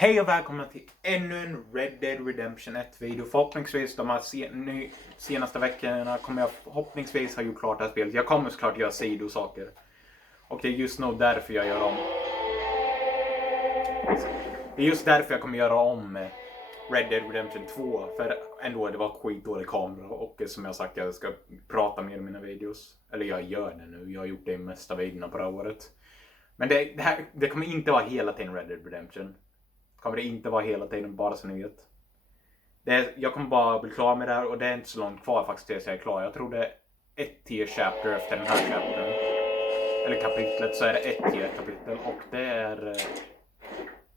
Hej och välkomna till ännu en Red Dead Redemption 1-video. Förhoppningsvis de här senaste veckorna kommer jag förhoppningsvis ha gjort klart det här spelet. Jag kommer såklart göra sidosaker. Och det är just nog därför jag gör om. Det är just därför jag kommer göra om Red Dead Redemption 2. För ändå det var skitdålig kamera. Och som jag sagt, jag ska prata mer i mina videos. Eller jag gör det nu. Jag har gjort det i mesta videorna på det här året. Men det kommer inte vara hela tiden Red Dead Redemption. Kommer det inte vara hela tiden, bara så ni vet. Jag kommer bara bli klar med det här och det är inte så långt kvar faktiskt tills jag är klar. Jag tror det är ett tier chapter efter den här chaptern. Eller kapitlet, så är det ett tier kapitel och det är...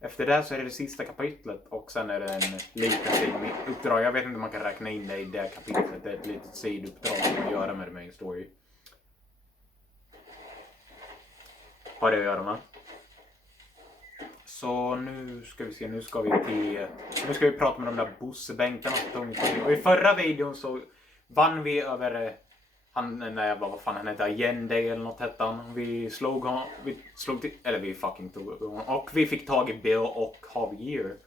Efter det så är det sista kapitlet och sen är det en liten uppdrag. Jag vet inte om man kan räkna in det i det kapitlet. Det är ett litet sidouppdrag som har att göra med the main story. Har det att göra med. Så nu ska vi se, nu ska vi prata med de där bussbänkarna. Och i förra videon så vann vi över vad fan han heter, Allende eller något hette han. Vi fucking tog honom. Och vi fick tag i Bill och Javier.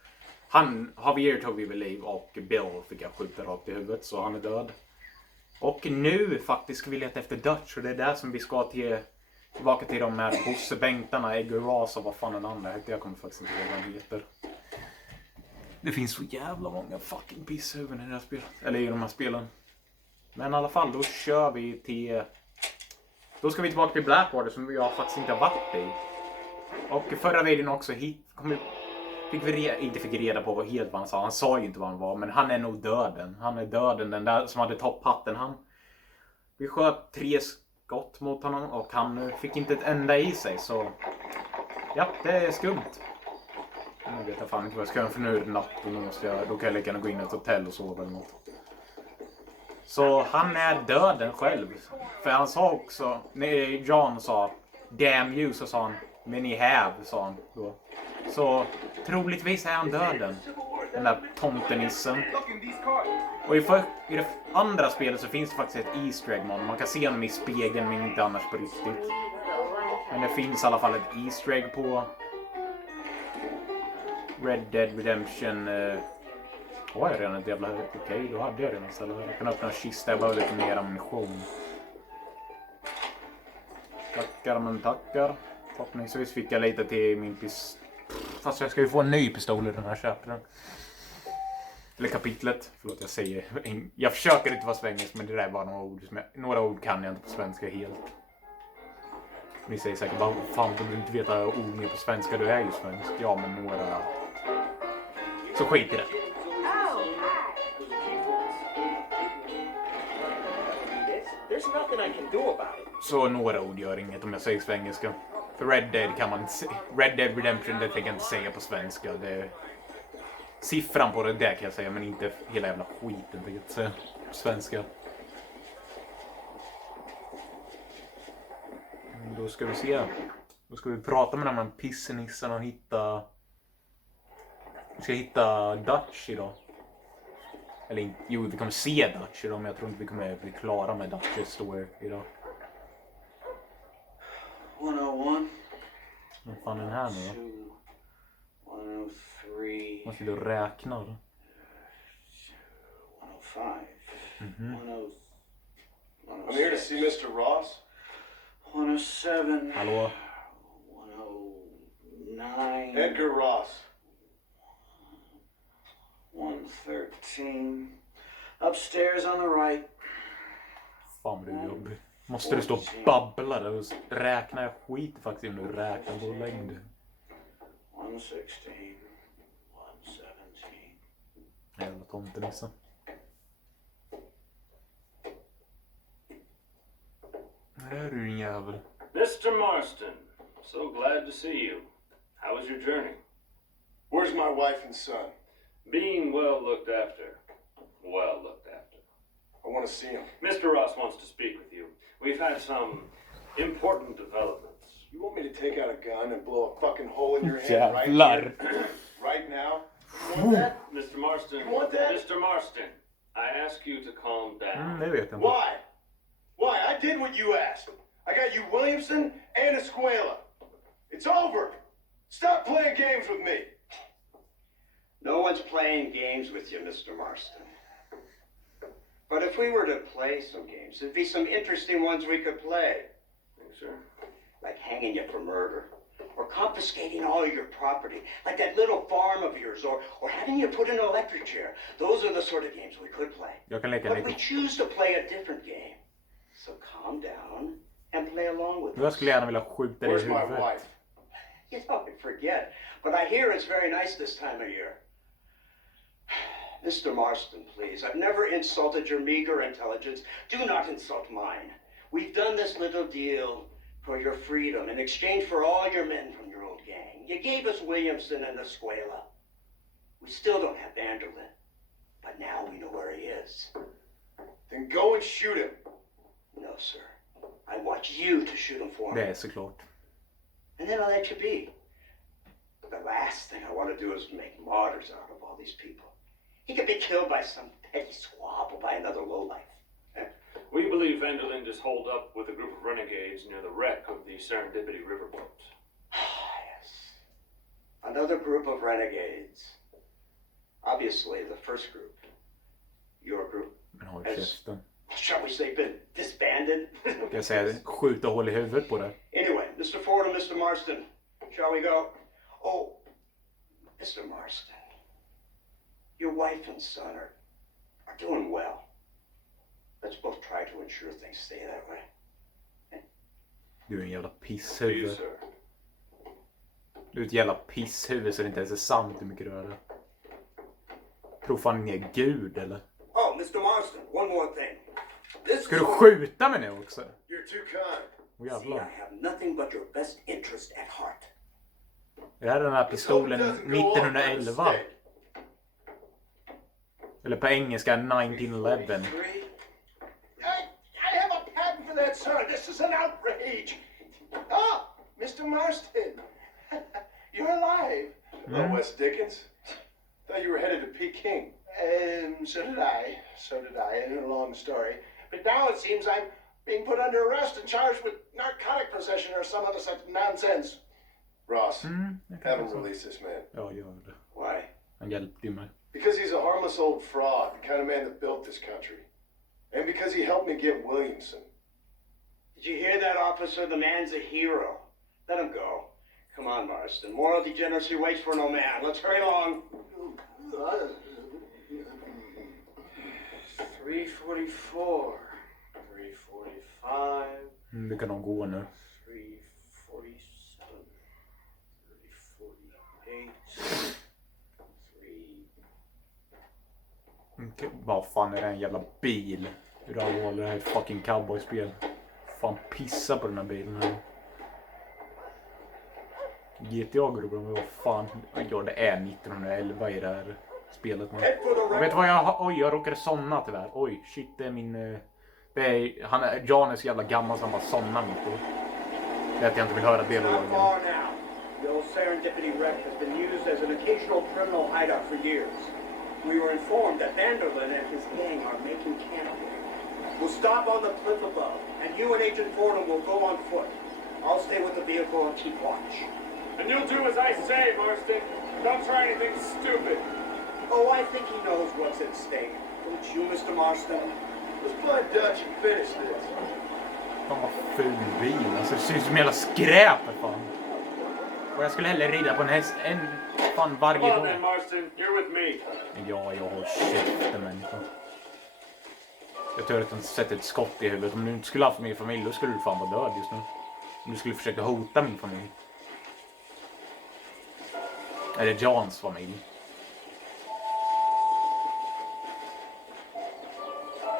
Javier tog vi väl liv och Bill fick jag skjuta rakt i huvudet så han är död. Och nu faktiskt ska vi leta efter Dutch och det är där som vi ska tillbaka till de här bussbänkarna, Edgar Ross och vad fan den andra heter. Jag kommer faktiskt inte ihåg vad han heter. Det finns så jävla många fucking pisshuvuden i det här spelet. Eller i de här spelen. Men i alla fall, då kör vi till... Då ska vi tillbaka till Blackwater som vi faktiskt inte har varit i. Och i förra videon också fick vi reda på vad helt vad han sa. Han sa ju inte vad han var, men han är nog döden. Han är döden, den där som hade topphatten. Vi sköt 3 skott mot honom och han fick inte ett enda i sig, så ja, det är skumt. Nu vet jag fan inte vad jag ska göra för nu är det natt och då kan jag lika gärna gå in i ett hotell och sova eller något. Så han är döden själv. För han sa också, när John sa damn you så sa han many have sa han då. Så troligtvis är han döden. Den där tomtenissen. Och i det andra spelet så finns det faktiskt ett Easter egg mod. Man kan se honom i spegeln men inte annars på riktigt. Men det finns i alla fall ett Easter egg på Red Dead Redemption. Har jag redan ett jävla... Okej, då hade jag redan istället. Jag kan öppna en kista, jag behöver lite mer ammunition. Tackar men tackar. Förhoppningsvis fick jag lite till min pistol. Fast jag ska ju få en ny pistol i den här chaptern. Eller kapitlet. Förlåt, jag säger... Jag försöker inte vara svengelsk, men det där är bara några ord kan jag inte på svenska helt. Ni säger säkert, vad fan du vill inte veta ord mer på svenska, du är ju svensk. Ja, men några... Så skit i det. Så några ord gör inget om jag säger svengelska. För Red Dead kan man inte säga. Red Dead Redemption, det tänker jag inte säga på svenska. Siffran på det där kan jag säga, men inte hela jävla skiten tänker jag säga på svenska. Då ska vi se. Då ska vi prata med de här pissenissen och hitta... Vi ska hitta Dutch idag. Eller jo, vi kommer se Dutch idag, men jag tror inte vi kommer bli klara med Dutch's story idag. 101. Vad fan är den här nu då? 103. Måste du räkna då? 105. I'm here to see Mr. Ross. 107. Hallå? 109. Edgar Ross. 113. Upstairs on the right. Fan vad du är jobbig. Måste du stå och babbla där och räkna? Jag skiter faktiskt om du räknar på längd. 116. 117. Jävla tomtenissa. Här är du din jävel. Mr. Marston, so glad to see you. How was your journey? Where's my wife and son? Being well looked after. Well looked after. I want to see him. Mr. Ross wants to speak with you. We've had some important developments. You want me to take out a gun and blow a fucking hole in your head right Jävlar. here? Right now? You want that? Mr. Marston, You want that? Mr. Marston, I ask you to calm down. Det vet jag inte. Why? Why? I did what you asked. I got you Williamson and Escuela. It's over. Stop playing games with me. No one's playing games with you, Mr. Marston. But if we were to play some games, there'd be some interesting ones we could play. Thanks, sir. Like hanging you for murder. Or confiscating all your property. Like that little farm of yours. Or having you put in an electric chair. Those are the sort of games we could play. Jag kan leka But lite. we choose to play a different game. So calm down and play along with Jag us. skulle gärna vilja skjuta dig i Where's my huvudet. wife? You know, I forget. But I hear it's very nice this time of year. Mr. Marston, please. I've never insulted your meager intelligence. Do not insult mine. We've done this little deal for your freedom in exchange for all your men from your old gang. You gave us Williamson and Escuela. We still don't have Vanderlyn. But now we know where he is. Then go and shoot him. No, sir. I want you to shoot him for me. Det är såklart. And then I'll let you be. The last thing I want to do is make martyrs out of all these people. He could be killed by some petty squabble by another lowlife. We believe Vanderlyn is holed up with a group of renegades near the wreck of the Serendipity riverboat. Yes. Another group of renegades. Obviously the first group. Your group. Men håll Yes. käften. Shall we say been disbanded? Jag säger skjuta hål i huvudet på dig. Anyway, Mr. Ford and Mr. Marston. Shall we go? Oh, Mr. Marston. Your wife and son are doing well. Let's both try to ensure things stay that way. Du är en jävla To you, pisshuvud. sir. Du är ett jävla pisshuvud så det inte ens är sant hur mycket du är det. Tror fan ni är gud eller? Oh, Mr. Marston, one more thing. This Ska du skjuta mig nu också? You're too kind. Åh, See, I jävlar. have nothing but your best interest at heart. Är det här den här Let's hope it pistolen doesn't go off by 1911? mistake. Eller på engelska 1911. I have a patent for that, sir. This is an outrage. Ah, Mr. Marston. You're alive. Hello, Wes Dickens. Thought you were headed to Peking. So did I. So did I. A long story. But now it seems I'm being put under arrest and charged with narcotic possession or some other such nonsense. Ross, Jag kan have him också. release this man. Ja, gör det. Why? Han hjälpte ju mig. Because he's a harmless old fraud, the kind of man that built this country. And because he helped me get Williamson. Did you hear that, officer? The man's a hero. Let him go. Come on, Marston. Moral degeneracy waits for no man. Let's hurry along. 344. 345. Det kan nog gå nu. 347. 348. Okej, vad fan är det en jävla bil? Hur allvarligt det här är ett fucking cowboyspel. Fan pissa på den här bilen här. GTA-grupper, men vad fan. Ja, det är 1911 i det här spelet. Men. Jag vet vad oj, jag råkade somna tyvärr. Oj, shit, det är min... Jan är så jävla gammal så han bara somnar mitt i. Det är att jag inte vill höra Not dialogen. far now. The old Serendipity wreck has been used as an occasional criminal hideout for years. We were informed that Vanderlyn and his gang are making camp here. We'll stop on the cliff above, and you and Agent Fordham will go on foot. I'll stay with the vehicle and keep watch. And you'll do as I say, Marston. Don't try anything stupid. Oh, I think he knows what's at stake. Don't you, Mr. Marston? Let's play Dutch and finish this. Fan vad ful bil. Alltså det ser ut som hela skräp för fan. Och jag skulle hellre rida på en häst än fan varje Come on then, dag. Marston. You're with me. Ja, jag har käften människa. Jag tror att jag inte sett ett skott i huvudet. Om du inte skulle ha haft min familj, då skulle du fan vara död just nu. Om du skulle försöka hota min familj. Eller Jans familj.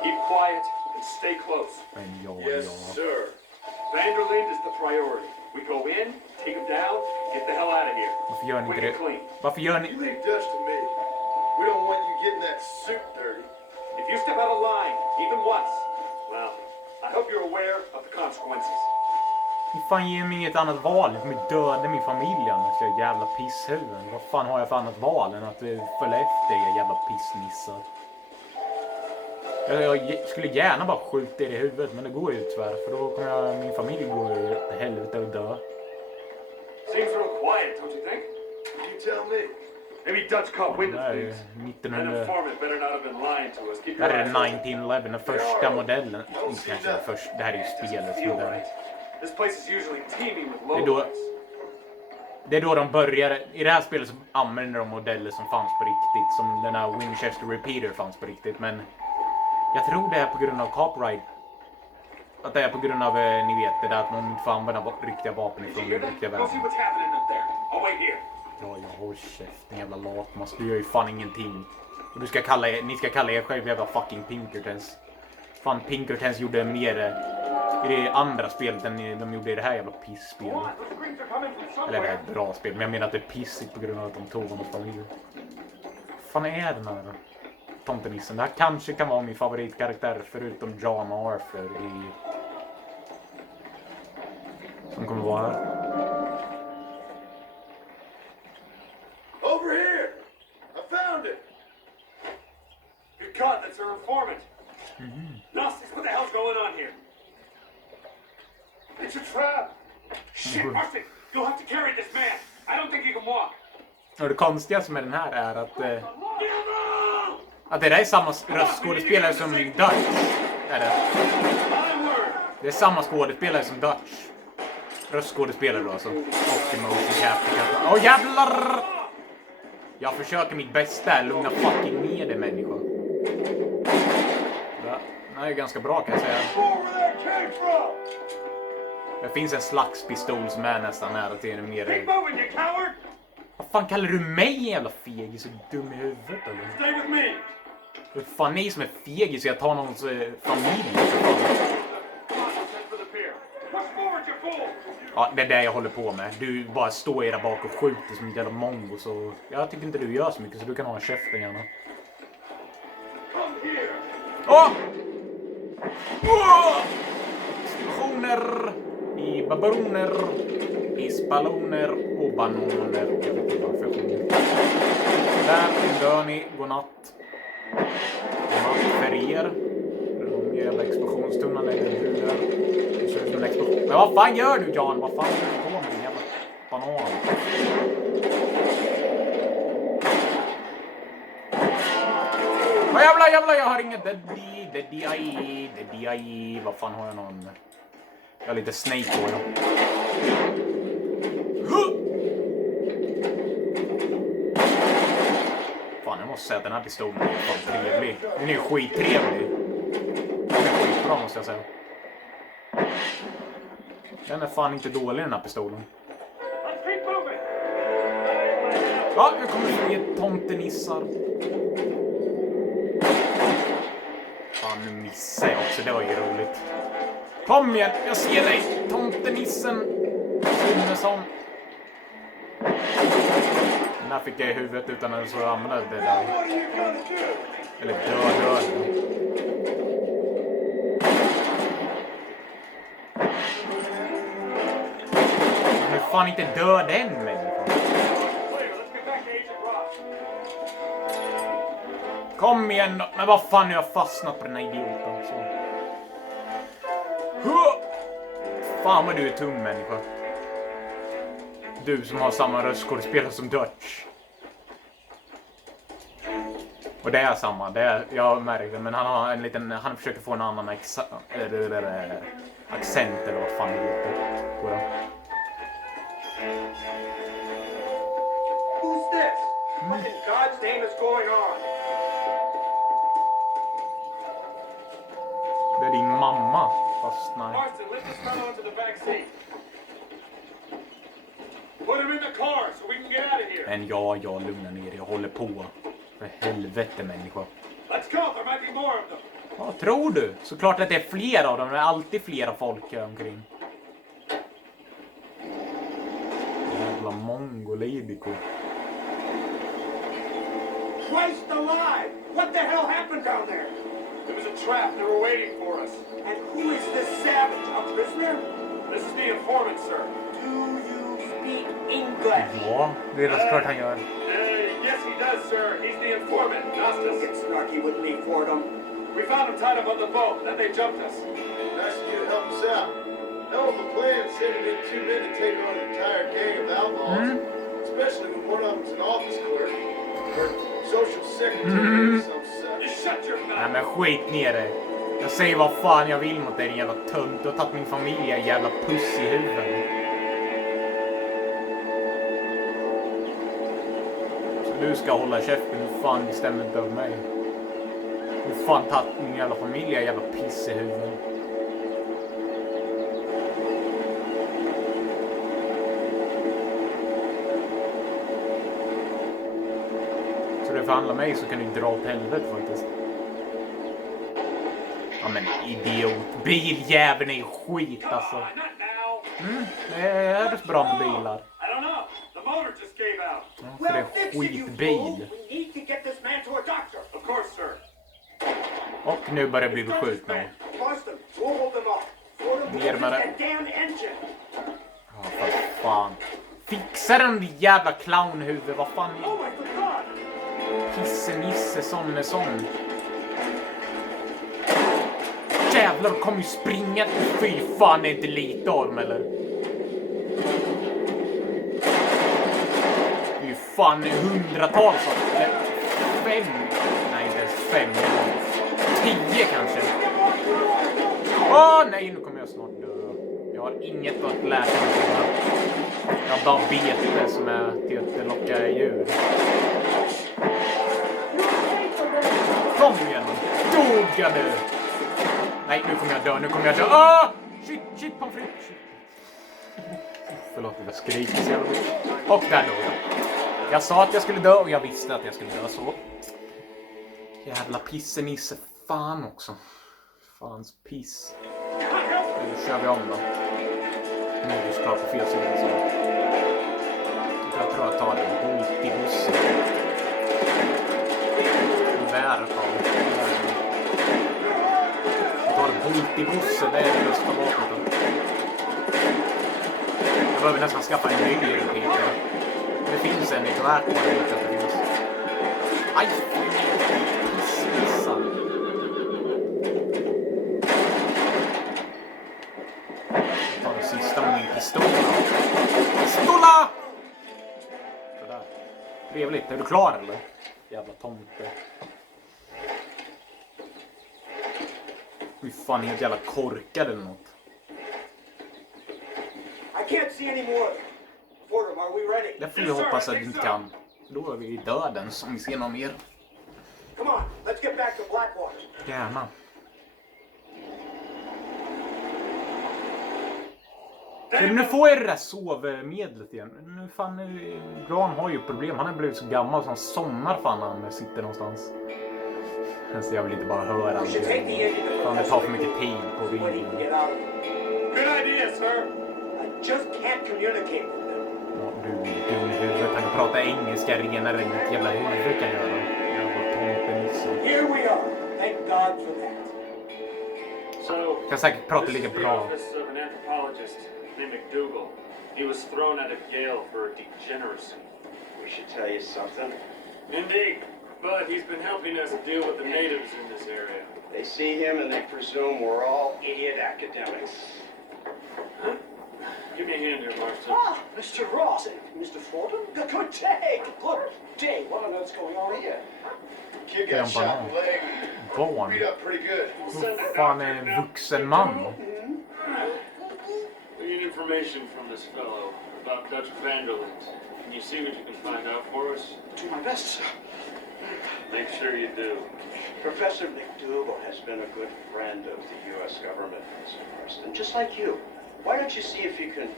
Keep quiet and stay close. Men ja. sir. Vanderlyn is the priority. We go in, take him down, get the hell out of here. Varför gör ni Quick inte and det? clean. Varför gör You ni? leave Dutch to me. We don't want you getting that suit dirty. If you step out of line, even once, well, I hope you're aware of the consequences. Ni fan ger mig inget annat val. Ni kommer döda min familj annars. Jag är jävla pisshuvuden. Vad fan har jag för annat val än att följa efter er jävla pissnissar? Jag skulle gärna bara skjuta er i huvudet, men det går ju tyvärr. För då kommer min familj gå i helvete och dö. Seems real quiet, don't you think? You tell me. Maybe Dutch caught wind Det of här är things. An 1900... informant better not have been lying to us. Keep Det här your är eyes open. 1911, den första modellen. Inte kanske den första, det här är ju spelets Feel modell. right. This place is usually teeming with Det är då- lowlights. Det är då de börjar, i det här spelet så använder de modeller som fanns på riktigt. Som den här Winchester Repeater fanns på riktigt. Men jag tror det är på grund av copyright. Att det är på grund av, ni vet, det där att man inte får använda riktiga vapen Did ifrån you hear den that? riktiga Go see världen. what's happening up there. I'll wait here. Ja, håll käften jävla latmask. Du gör ju fan ingenting. Och ni ska kalla er själv jävla fucking Pinkertons. Fan, Pinkertons gjorde mer i det andra spelet än de gjorde i det här jävla pissspelet. Come on, those screams are coming from Eller det här somewhere. är ett bra spel, men jag menar att det är pissigt på grund av att de tog honom från livet. Fan är den här tomtenissen? Det här kanske kan vara min favoritkaraktär förutom John Arthur i... Som kommer vara här. Over here! I found it! Good God, that's our informant. Gnostics, what the hell's going on here? It's a trap! Shit, Marston, you'll have to carry this man. I don't think he can walk. Och det konstigaste med den här är att... Get him! Att det där är samma röstskådespelare som Dutch. Är det? My word! Det är samma skådespelare som Dutch. Röstskådespelare då alltså. Och motion capture. Åh jävlar! Jag försöker mitt bästa. Lugna fucking ner dig människa. Ja, det här är ganska bra kan jag säga. Where that came from! Det finns en slags pistol som är nästan nära till en mer... Keep moving, you coward! Vad fan kallar du mig jävla fegis? Är du dum i huvudet eller? Stay with me! Det är fan ni som är fegis. Jag tar någons familj. Come on, head for the pier. Push forward, you fool! Ja, det är det jag håller på med. Du bara står där bak och skjuter som en jävla mongo. Så jag tycker inte du gör så mycket så du kan ha käften gärna. Come here! Åh! Åh! Explosioner i baboner, i spalloner och bananer. Jag vet inte varför jag sjunger. Där dör ni. Godnatt. Godnatt för er. De jävla explosionstunnan lägger en huvud där. Det ser ut som en explosion. Men vad fan gör du Jan? Vad fan är du på med din jävla banan? Jävlar, jag har inget Daddy AI. Vad fan har jag någon? Jag har lite Snake Oil. Fan, jag måste säga att den här pistolen är fan trevlig. Den är ju skittrevlig. Den är skitbra måste jag säga. Den är fan inte dålig den här pistolen. Let's keep moving! Ja, nu kommer fler tomtenissar. Fan, nu missade jag också. Det var ju roligt. Kom igen, jag ser dig. Tomtenissen. Sunnesson. Den här fick jag i huvudet utan att så använda det där. What are you gonna do? Eller dör. Men hur fan inte dör den människan? Clear, let's get back to Agent Ross. Kom igen då. Men vad fan, jag har fastnat på den här idioten. Så. Fan vad du är tung människa. Du som har samma röstskådespelare som Dutch. Och det är samma, det är, jag märker det, men han har en liten, han försöker få en annan accent eller vad fan det heter på det. Who's this? What in God's name is going on? Det är din mamma, fast nej. Marston, lift this fellow into the back seat. Put him in the car so we can get out of here. Men jag lugnar ner, jag håller på. För helvete människa. Let's go, there might be more of them. Vad tror du? Såklart att det är fler av dem, det är alltid flera folk här omkring. Jävla mongolidico. Christ alive! What the hell happened down there? It was a trap, they were waiting for us. And who is this savage? A prisoner? This is the informant, sir. Do you speak English? Ja, det är klart han gör. Yes, he does, sir. He's the informant, Don't Gnostis. get snarky with me, Fordham. We found him tied up on the boat, then they jumped us. Nice of you to help us out. Hell of a plan sending in 2 men to take on an entire gang of outlaws. It's especially when one of them's an office clerk or social secretary or some such. Nej men skit ner det. Jag säger vad fan jag vill mot dig, din jävla tönt. Du har tagit min familj, en jävla puss i huvudet. Så du ska hålla käften, du fan bestämmer inte över mig. Du har fan tagit min jävla familj, en jävla piss i huvudet. Så du förhandlar mig så kan du dra åt helvete faktiskt. Ja men idiot. Biljäveln är skit alltså. Det är rätt bra med bilar. Ja, för det är skitbil. Och nu börjar jag bli beskjuten. Ner med det. Ja, för fan. Fixa den jävla clownhuvud. Vad fan är... Pissenisse, sån. Jävlar, kommer ju springa. Fy fan, det är inte lite orm eller? Det är ju fan hundratals av. Eller 5. Nej, inte ens 5. 10 kanske. Åh nej, nu kommer jag snart dö. Jag har inget att lära mig till. Jag har bara bete som är till att locka djur. Kom igen, dogga nu. Nej, nu kommer jag dö. Ah! Shit, pommes frites. Förlåt, jag skriker så jävla mycket. Och där dog jag. Jag sa att jag skulle dö och jag visste att jag skulle dö så. Jävla pissenisse. Fan också. Fans piss. Nu kör vi om då. Nu är det såklart på fel sida så. Jag tror jag tar en bolt i bussen. Värre fan. Jag tar en bolt i bussen, det är det bästa vapnet. Jag behöver nästan skaffa en ny Peter. Det finns en i Blackwater, jag vet att det finns. Aj! Pissmissa. Jag tar den sista med min pistola. Pistola! Sådär. Trevligt. Är du klar eller? Jävla tomte. Hur fan är helt jävla korkad eller något? I can't see any more. Fordham, are we ready? Det får vi hoppas att du inte kan. Då är vi i döden som vi ser någon mer. Come on, let's get back to Blackwater. Gärna. Så nu får jag det där sovmedlet igen. Nu fan, Gran har ju problem. Han har blivit så gammal så han somnar fan när han sitter någonstans. Så jag vill inte bara höra allt. Fan, det tar för mycket tid på videon. Good idea, sir. I just can't communicate with them. Ja, du dum i huvudet. Han kan prata engelska renare än ditt jävla huvud kan göra. Jävla tomtenisse. Here we are. Thank God for that. So, Kan säkert prata this lika is the bra. office of an anthropologist named McDougal. He was thrown out of Yale for degeneracy. We should tell you something. Indeed, but he's been helping us deal with the natives in this area. They see him and they presume we're all idiot academics. Give me a hand here, Marston. Ah, Mr. Ross and Mr. Fordham. Good day. Good day. What on earth's going on here? Kid got shot in the leg. Barn. Beat up pretty good. Hur fan är en vuxen man? We need information from this fellow about Dutch Vanderland. Can you see what you can find out for us? Do my best, sir. Make sure you do. Professor McDougal has been a good friend of the U.S. government, Mr. Marston, just like you. Why don't you see if you can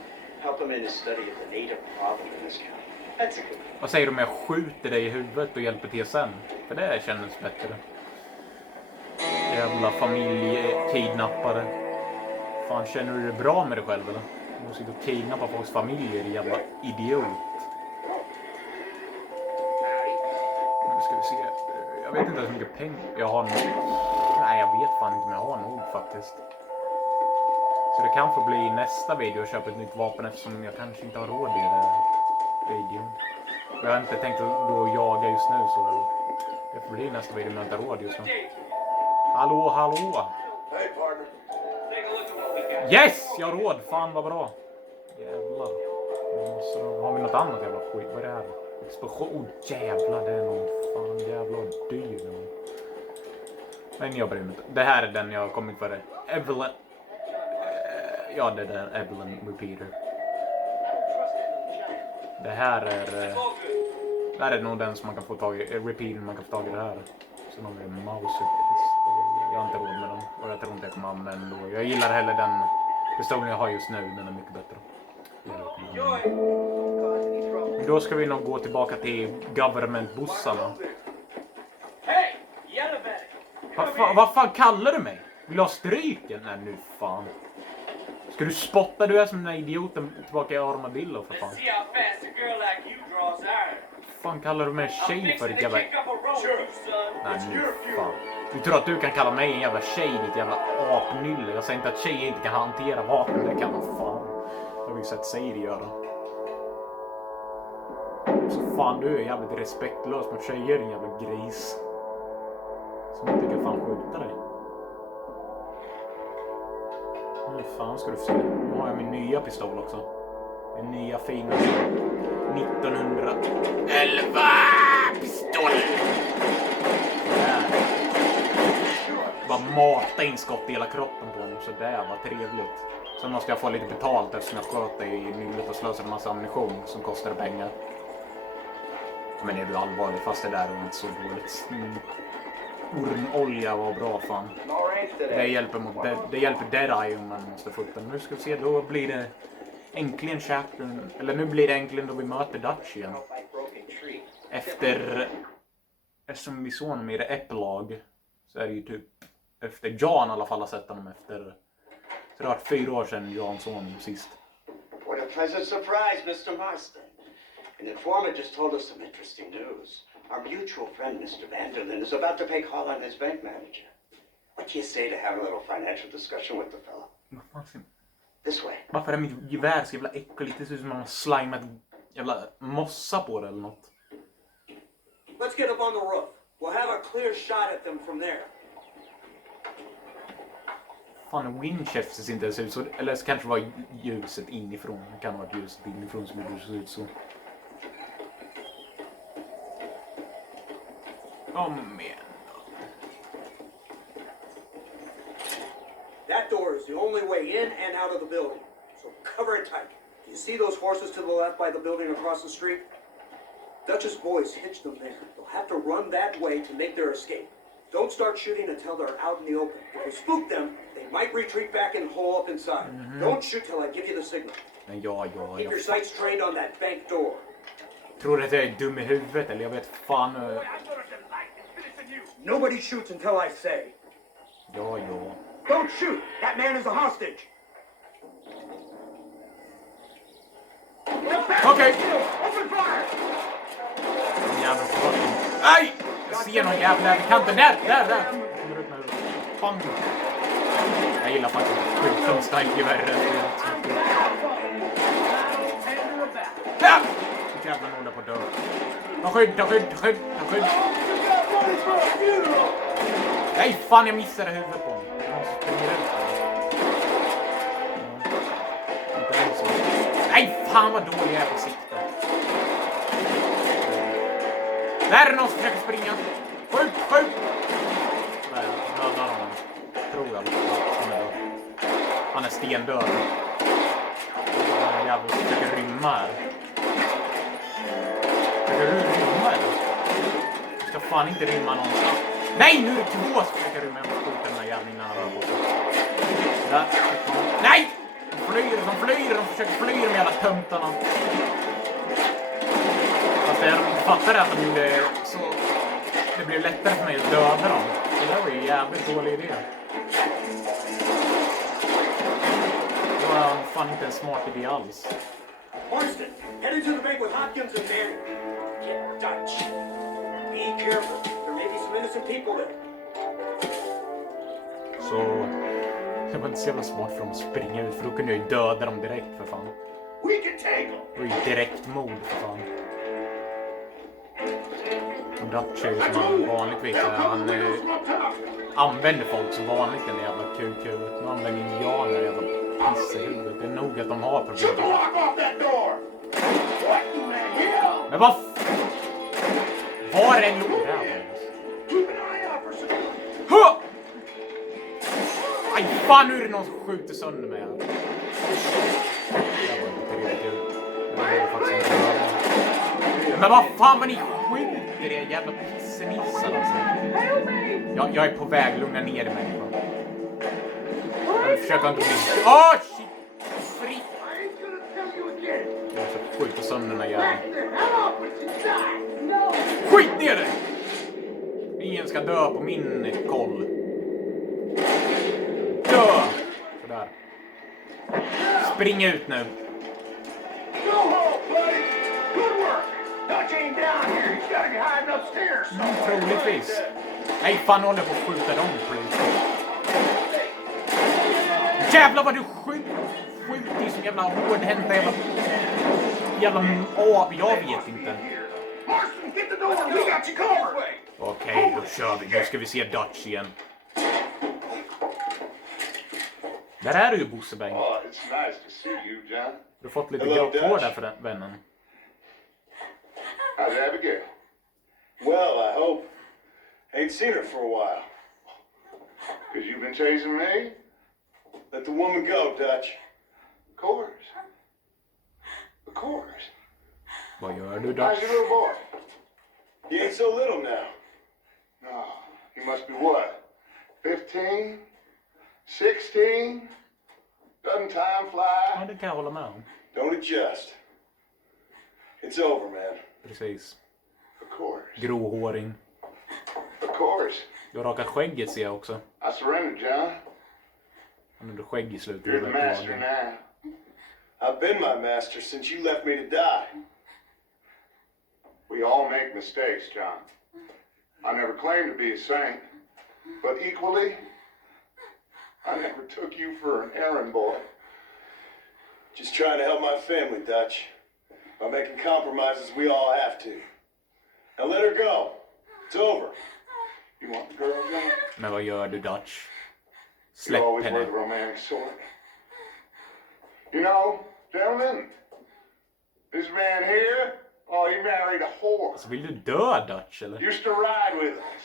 help him in his study of the native problem in this county? That's a good one. Vad säger du om jag skjuter dig i huvudet och hjälper till sen? För det känns bättre. Jävla familjekidnappare. Fan, känner du det bra med dig själv eller? Du måste sitta och kidnappa folks familjer, jävla idiot. Nu ska vi se. Jag vet inte hur mycket pengar jag har. Nej, jag vet fan inte om jag har nog faktiskt. Så det kan få bli nästa video och köpa ett nytt vapen eftersom jag kanske inte har råd i den här videon. Och jag har inte tänkt att gå och jaga just nu så det får bli nästa video men jag har inte råd just nu. Hallå, hallå! Hey, partner. Yes! Jag har råd! Fan vad bra! Jävlar. Så har vi något annat jävla skit. Vad är det här? Explosion. Oh jävlar, det är någon fan jävla dyr. Men jag bryr mig inte. Det här är den jag har kommit för. Evelyn. Ja, det där Evelyn Repeater. Det här är nog den som man kan få tag i. Repeater man kan få tag i det här. Sen har vi en mouse. Jag har inte råd med den. Och jag tror inte jag kommer använda då. Jag gillar heller den pistolen jag har just nu. Den är mycket bättre. Då ska vi nog gå tillbaka till government-bussarna. Hey, Yellowback! Vad fan kallar du mig? Vill du ha stryken? Nej nu fan. Ska du spotta? Du är som den här idioten tillbaka i Armadillo för fan. See how fast a girl like you draws iron. Fan kallar du mig en I'm tjej fixing för to ett jävla... kick up a rope, you son. Nej nu fan. Du tror att du kan kalla mig en jävla tjej, ditt jävla apnylle. Jag säger inte att tjejer inte kan hantera vapen. Det kan de fan. Det har vi ju sett Sadie göra. Så fan du är jävligt respektlös mot tjejer, en jävla gris. Som inte kan fan skjuta dig. Nu fan ska du se. Nu har jag min nya pistol också. Den nya fina 1911 pistol. Där. Bara mata in skott i hela kroppen på honom. Så där var trevligt. Sen måste jag få lite betalt eftersom jag sköt dig i nyllet och slösade en massa ammunition som kostar pengar. Men är du allvarlig fast det där var inte så dåligt. Ormolja var bra fan. Det hjälper mot det hjälper Deadeye om man måste få upp den. Nu ska vi se, då blir det äntligen chapter. Eller nu blir det äntligen då vi möter Dutch igen. Eftersom vi såg honom i det epilag så är det ju typ efter Jan i alla fall har sett honom efter. Så det har varit 4 år sedan Jan såg honom sist. What a pleasant surprise, Mr. Marston. An informant just told us some interesting news. Our mutual friend, Mr. Vanderlyn, is about to pay call on his bank manager. What do you say to have a little financial discussion with the fellow? This way. Varför är mitt gevär så jävla äckligt? Det ser ut som att man har slimat jävla mossa på det eller något. Let's get up on the roof. We'll have a clear shot at them from there. Fan, Winchester ser inte ens ut så. Eller så kanske det var ljuset inifrån. Det kan ha varit ljuset inifrån som det ser ut så. Kom igen. That door is the only way in and out of the building. So cover it tight. Do you see those horses to the left by the building across the street? Dutch's boys hitched them there. They'll have to run that way to make their escape. Don't start shooting until they're out in the open. If we spook them, they might retreat back and hole up inside. Don't shoot till I give you the signal. Men Keep your sights trained on that bank door. Tror du att jag är dum i huvudet eller jag vet fan. Nobody shoots until I say. Ja. Don't shoot! That man is a hostage! Okej. Open fire! Jävla fucking. Aj! Jag ser någon jävla i kanten. Där! Kommer upp med fan. Jag gillar faktiskt skjutfönstergevär. Ja! Jävlar håller på att dö. Ta skydd. Nej fan, jag missade huvudet på honom. Nej fan vad dålig jag är på sikte. Där är någon som försöker springa. Skjut! Nej, jag dödar honom. Tror jag. Han är stendöd. Jävlar försöker rymma här. Försöker du rymma eller? Du ska fan inte rymma någonstans. Nej, nu är det 2 som försöker rymma. Jag måste skjuta den här jävla innan han rör på sig. Där. Nej! De försöker fly de jävla tömtarna. Fast jag inte fattade att de gjorde så. Det blev lättare för mig att döda dem. Det där var ju en jävligt dålig idé. Det var fan inte en smart idé alls. Marston, head into the bank with Hopkins and Manny. Get Dutch. Be careful. There may be some innocent people there. Så det var inte så jävla smart för dem att springa ut. För då kunde jag ju döda dem direkt för fan. We can take them! Det var ju direkt mord för fan. Och Dutch är ju som han vanligtvis är. Han använder folk som vanligt den jävla kukhuvudet. Han använder indianer jävla piss i huvudet. Det är nog att de har problem. What in the hell? Men vad var är en låda? Keep an eye out for some... Huh! Aj, fan, nu är det någon som skjuter sönder mig. Det var inte trevligt ut. Det var faktiskt inte bra. Men vad fan vad ni skjuter er jävla pissenissar alltså. Jag är på väg att lugna ner mig. Jag försöker inte bli... Åh, shit! Fritt! Jag ska skjuta sönder den här jäveln. Skit ner dig! Ingen ska dö på min koll. Dö! Sådär. Spring ut nu. Troligtvis. Nej, fan håller på att skjuta dem på jävlar vad du skjuter ju som jävla hårdhänta jävla jag vet inte. Okej, då kör vi. Nu ska vi se Dutch igen. Där är du ju, Bossebäng. Oh, it's nice to see you, John. Du har fått lite Hello, gott på Dutch. där för den vännen. How's Abigail? Well, I hope. Ain't seen her for a while. Because you've been chasing me? Let the woman go, Dutch. Of course. Of course. Vad gör du, How's Dutch? your little boy? He ain't so little now. No, he must be what? 15? 16? Doesn't time Ja, fly? det kan jag hålla med om. Don't adjust. It's over, man. Precis. Of course. Gråhåring. Of course. Du har rakat skägget ser jag också. I surrendered, John. Han hade skägg i slutet. You're the master now. I've been my master since you left me to die. We all make mistakes, John. I never claimed to be a saint, but equally, I never took you for an errand boy. Just trying to help my family, Dutch. By making compromises we all have to. Now let her go. It's over. You want the girl, John? Men vad gör du, Dutch? You Släpp always were henne. the romantic sort. You know, gentlemen, this man here, oh, he married a whore. Så vill du dö, Dutch, eller? Used to ride with us.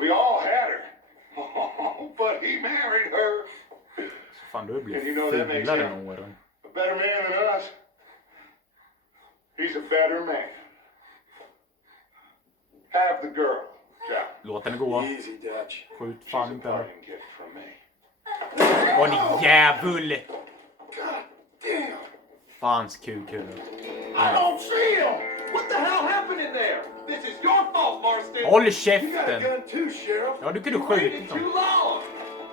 We all had her. But he married her. Så fan, du blir And you know that makes fulare him än åren. a better man than us. He's a better man. Have the girl, Jack. Låt henne gå. Easy, Dutch. Skjut She's fan a inte henne. parting gift from me. Åh, ni jävul! God damn! Fans kukula. I don't see him! What the hell happened in there? This is your fault, Marston. Håll You got a käften! gun too, Sheriff. Ja, du kunde You waited skjutit too dem. long.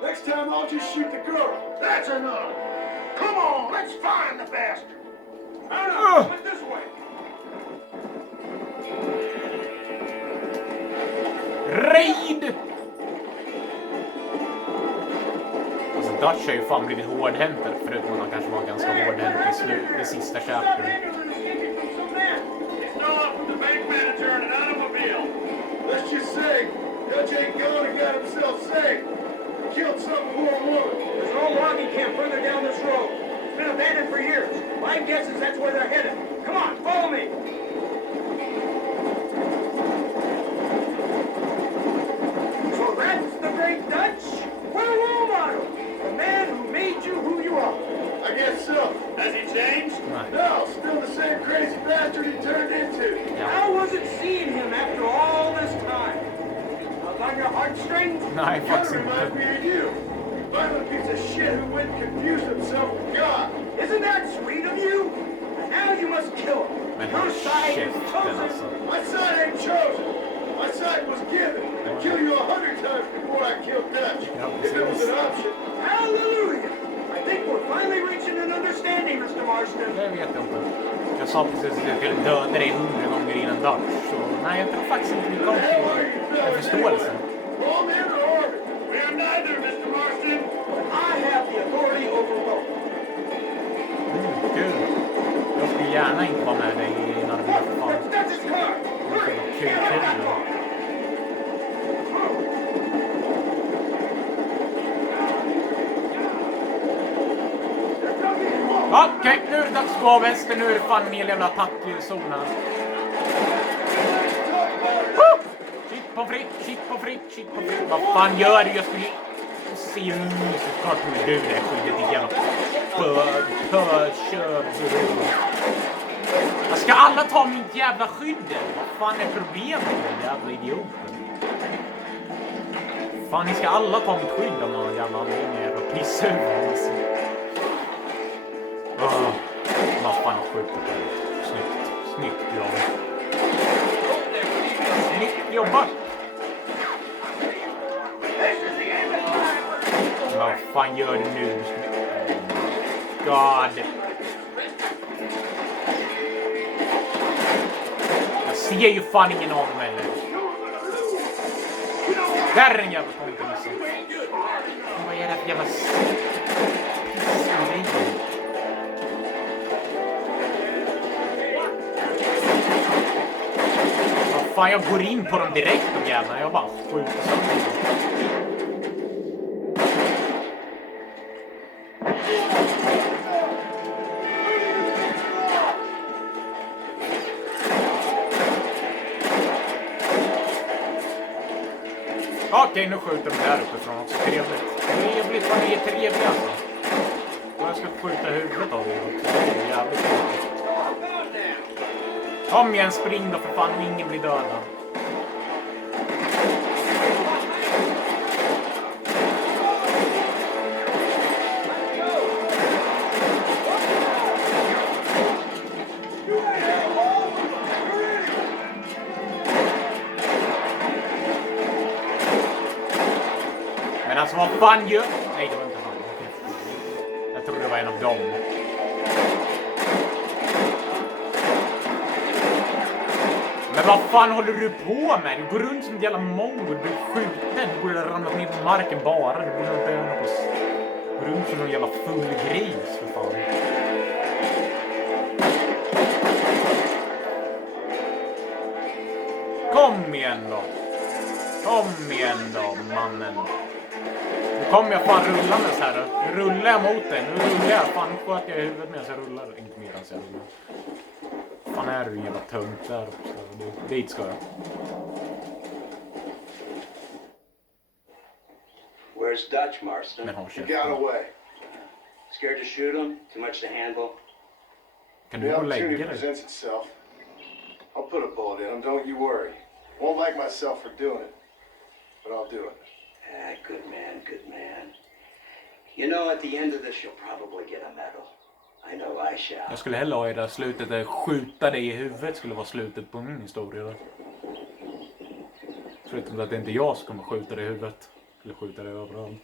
Next time I'll just shoot the girl. That's enough. Come on, let's find the bastard. No, no, come this way. Raid! Alltså Dutch har ju fan blivit hårdhänt förutom att han kanske var ganska hårdhänt i det sista chaptern. He's still up with the bank manager in an automobile. Let's just say, Dutch ain't gone and got himself saved. Killed some poor woman. There's an old logging camp further down this road. It's been abandoned for years. My guess is that's where they're headed. Come on, follow me. So that's the great Dutch? What a role model. The man who made you who you are. I guess so. Has he changed? Nej. No, still the same crazy bastard he turned into. How was it seeing him after all this time? Tug on your heartstrings? Nej, Kind faktiskt of reminds me inte. of you. Violent piece of shit who went and confused himself with God. Isn't that sweet of you? And now you must kill him. Men Your håll side is käften chosen. alltså. My side ain't chosen. My side was given. I'd kill you 100 times before I killed Dutch. If it was an option. Hallelujah! I think we're finally reaching an understanding, Mr. Marston. Det vet jag inte. Jag sa precis att jag skulle döda dig 100 gånger innan Dutch. Så nej, jag tror faktiskt inte vi kom till en förståelse. All men or order. We are neither, Mr. Marston. I have the authority over both. Kul. Jag skulle gärna inte vara med dig i en armé för fan. That's Dutch's car! Det skulle vara kul, kul. They're coming. Come on. Okej, nu är det dags att gå av hästen. Nu är det fan en hel jävla attackzon här. Shit på fritt. Vad fan gör du? Jag skulle se hur såklart du det skyddet i jävla ska alla ta min jävla skydd? Vad fan är problemet med den jävla idioten? Fan, ni ska alla ta mitt skydd om någon jävla anledning. Jävla pisshuvud alltså. Vad fan har skjutit på det? Snyggt jobb. Snyggt jobbat! Vad fan gör du nu? God. Jag ser ju fan ingen av dem heller. Där är en jävla kompromiss. Vad är det för jävla vad fan, jag går in på dem direkt de jävlarna. Jag bara skjuter sönder. Okej, nu skjuter de där uppifrån också. Trevligt, vad ni är trevliga alltså. Och jag ska skjuta huvudet av er också. Det är jävligt trevligt. Kom igen, spring då för fan, ingen blir dödad. Men alltså vad fan gör... Nej, det var inte han. Jag trodde det var en av dem. Men vad fan håller du på med? Du går runt som en jävla mongo. Du blir skjuten. Du borde ramla ner på marken bara. Du borde inte göra på... Gå runt som en jävla full gris för fan. Kom igen då, mannen. Nu kommer jag fan rullandes här då. Nu rullar jag mot dig. Nu rullar jag. Fan, nu sköt jag i huvudet medan jag rullar. Inte medan jag rullar. Fan, är du en jävla tungt där också. Dit ska jag. Where's Dutch, Marston? Men håll He käften. got away. Scared to shoot him? Too much to handle? Kan The du gå och opportunity lägga dig? presents itself. I'll put a bullet in him, don't you worry. Won't like myself for doing it, but I'll do it. Ah, good man, good man. You know, at the end of this, you'll probably get a medal. I know I shall. Jag skulle hellre ha i det här slutet där skjuta dig i huvudet skulle vara slutet på min historia då. Förutom att det inte är jag som kommer skjuta dig i huvudet. Eller skjuta dig överallt.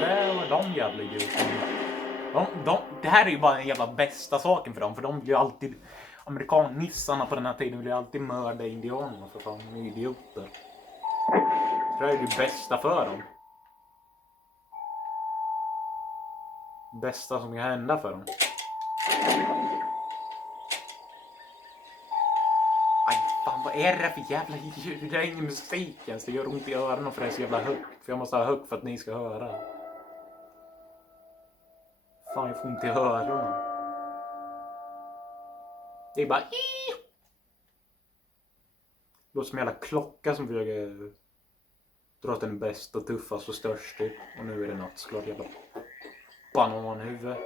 Men vad de jävla idioterna. Det här är ju bara den jävla bästa saken för dem. För de blir ju alltid... Amerikanissarna på den här tiden vill ju alltid mörda indianerna för fan. De är idioter. Så det här är det bästa för dem. Bästa som kan hända för dem. Aj fan, vad är det för jävla ljud? Det är ingen musik ens. Det gör ont i öronen för det är så jävla högt. För jag måste ha högt för att ni ska höra. Fan, jag får ont i öronen. Det är bara... Det låter som en jävla klocka som försöker dra att den är bäst och tuffast och störst typ. Och nu är det något såklart jävla bananhuvud.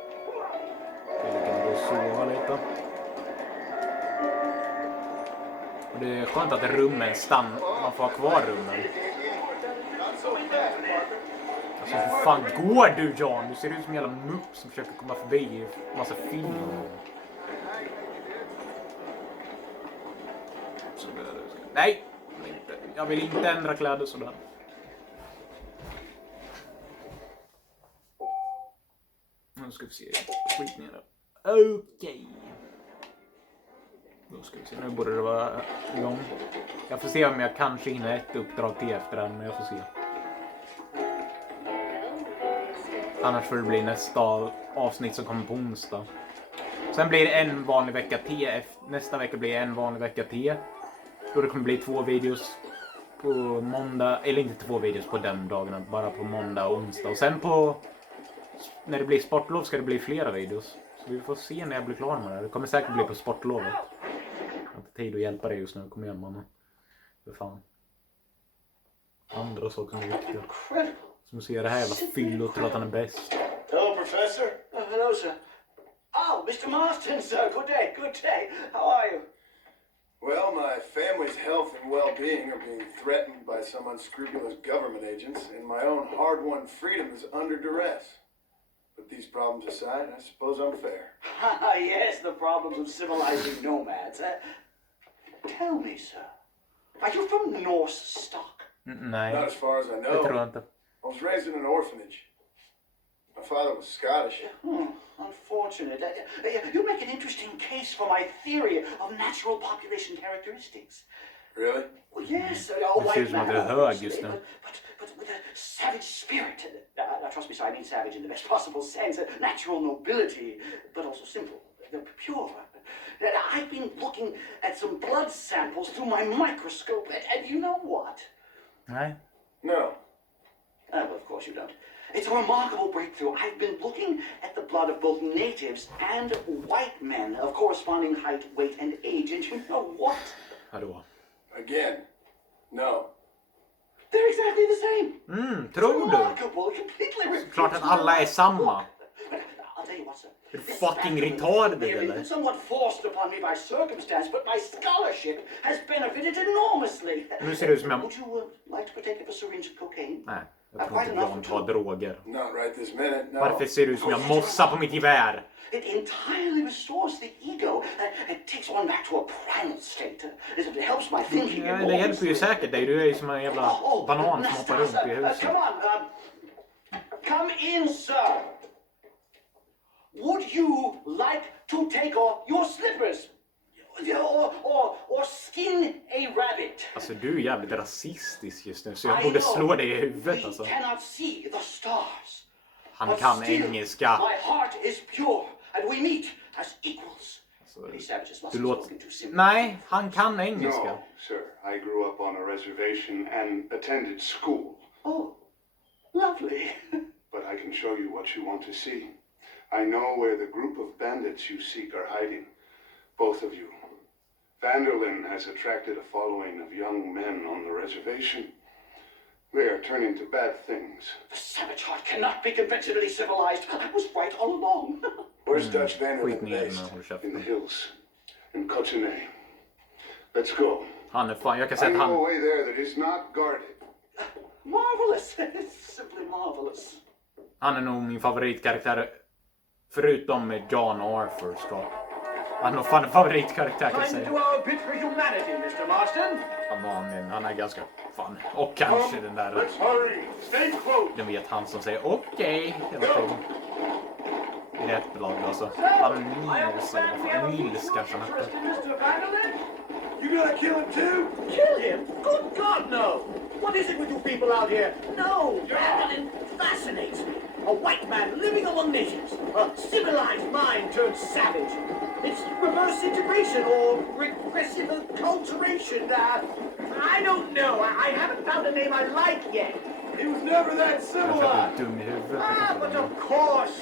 Jag kan gå och sova lite. Och det är skönt att rummen stannar. Man får ha kvar rummen. Alltså hur fan går du, Jan? Du ser ut som en jävla mupp som försöker komma förbi i massa film. Nej! Jag vill inte ändra kläder sådär. Nu ska vi se. Skit ner det. Okej. Då ska vi se. Nu borde det vara igång. Jag får se om jag kanske hinner ett uppdrag till efter den. Men jag får se. Annars får det bli nästa avsnitt som kommer på onsdag. Sen blir det en vanlig vecka till. Nästa vecka blir det en vanlig vecka till. Då det kommer bli 2 videos på måndag. Eller inte 2 videos på den dagen. Bara på måndag och onsdag. Och sen på när det blir sportlov ska det bli flera videos. Så vi får se när jag blir klar med det. Det kommer säkert bli på sportlovet. Jag har inte tid att hjälpa dig just nu. Kom igen, mannen. För fan. Andra saker som är viktiga. Som ser det här jävla fyll och tror att han är bäst. Hello, Professor. Hello, sir. Oh, Mr. Marston, sir. Good day, good day. How are you? Well, my family's health and well-being are being threatened by some unscrupulous government agents, and my own hard-won freedom is under duress. But these problems aside, I suppose I'm fair. Yes, the problems of civilizing nomads. Tell me, sir. Are you from Norse stock? Nej, Not as far as I det know. tror jag inte. I was raised in an orphanage. My father was Scottish. Unfortunate. You make an interesting case for my theory of natural population characteristics. Really? Well, yes, a Det ser ut white som att man, du är hög just obviously, nu. but with a savage spirit. Now, trust me, sir, I mean savage in the best possible sense. Natural nobility, but also simple, pure. I've been looking at some blood samples through my microscope, and you know what? Nej. No. Well, of course you don't. It's a remarkable breakthrough. I've been looking at the blood of both natives and white men of corresponding height, weight, and age, and you know what? Hallå. Again, no. They're exactly the same. Tror du? Remarkable, completely Klart att alla är samma. I'll tell you what, sir. Är du This fucking specimen retarded, may have been eller? somewhat forced upon me by circumstance, but my scholarship has benefited enormously. Nu ser det ut som jag... Would you like to partake of a syringe of cocaine? Nej, jag tror inte Jan tar droger. Not right this minute, no. Varför ser det ut som jag mossar på mitt gevär? It entirely restores the ego. It takes one back to a primal state. It helps my thinking. Ja, det hjälper ju säkert dig. Du är ju som en jävla banan som hoppar runt i huset. Come on. Come in, sir. Would you like to take off your slippers? Or skin a rabbit? Alltså du är jävligt rasistisk just nu. Så jag borde slå dig i huvudet alltså. We cannot see the stars. Han But kan still, engelska. My heart is pure and we meet as equals. Alltså, These savages must du have låter... spoken too simply. Nej, han kan engelska. No, sir. I grew up on a reservation and attended school. Oh, lovely. But I can show you what you want to see. I know where the group of bandits you seek are hiding. Both of you. Vanderlyn has attracted a following of young men on the reservation. They are turning to bad things. The savage heart cannot be conventionally civilized. I was right all along. Where's Dutch Skit Vanderlyn ner den based? här, håll In the käften. hills. In Cotonou. Let's go. Han är fan, jag kan I säga att know a han... way there that is not guarded. Marvelous. It's simply marvelous. Han är nog min favoritkaraktär. Förutom John Arthur, såklart. Han är nog fan en favoritkaraktär kan jag Time to säga. do our bit for humanity, Mr. Marston. Han är ganska fan. Och kanske den där... Let's hurry. Stay close. Den vet han som säger okej hela tiden. I rätt lag alltså. Han Nils eller vad fan. Nils kanske han hette. Mr. Vanderlyn? You gonna kill him too? Kill him? Good God, no! What is it with you people out here? No! Vanderlyn fascinates me. A white man living among natives. A civilized mind turned savage. It's reverse integration or regressive acculturation. I don't know. I haven't found a name I like yet. He was never that Kanske att civilized. du är dum i huvudet. But of course!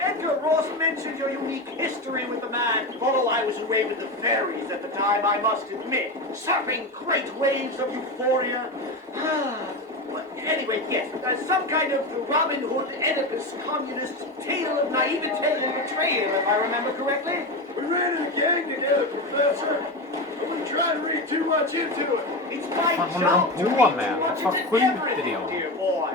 Edgar Ross mentioned your unique history with the man. Although I was away with the fairies at the time, I must admit, surfing great waves of euphoria. But anyway, yes, some kind of Robin Hood, Oedipus, communist tale of naivete and betrayal, if I remember correctly. We ran in a gang together, Professor. I wouldn't try to read too much into it. It's my Vad håller job de to på read med? too much Vad into skjuter everything, de om? dear boy.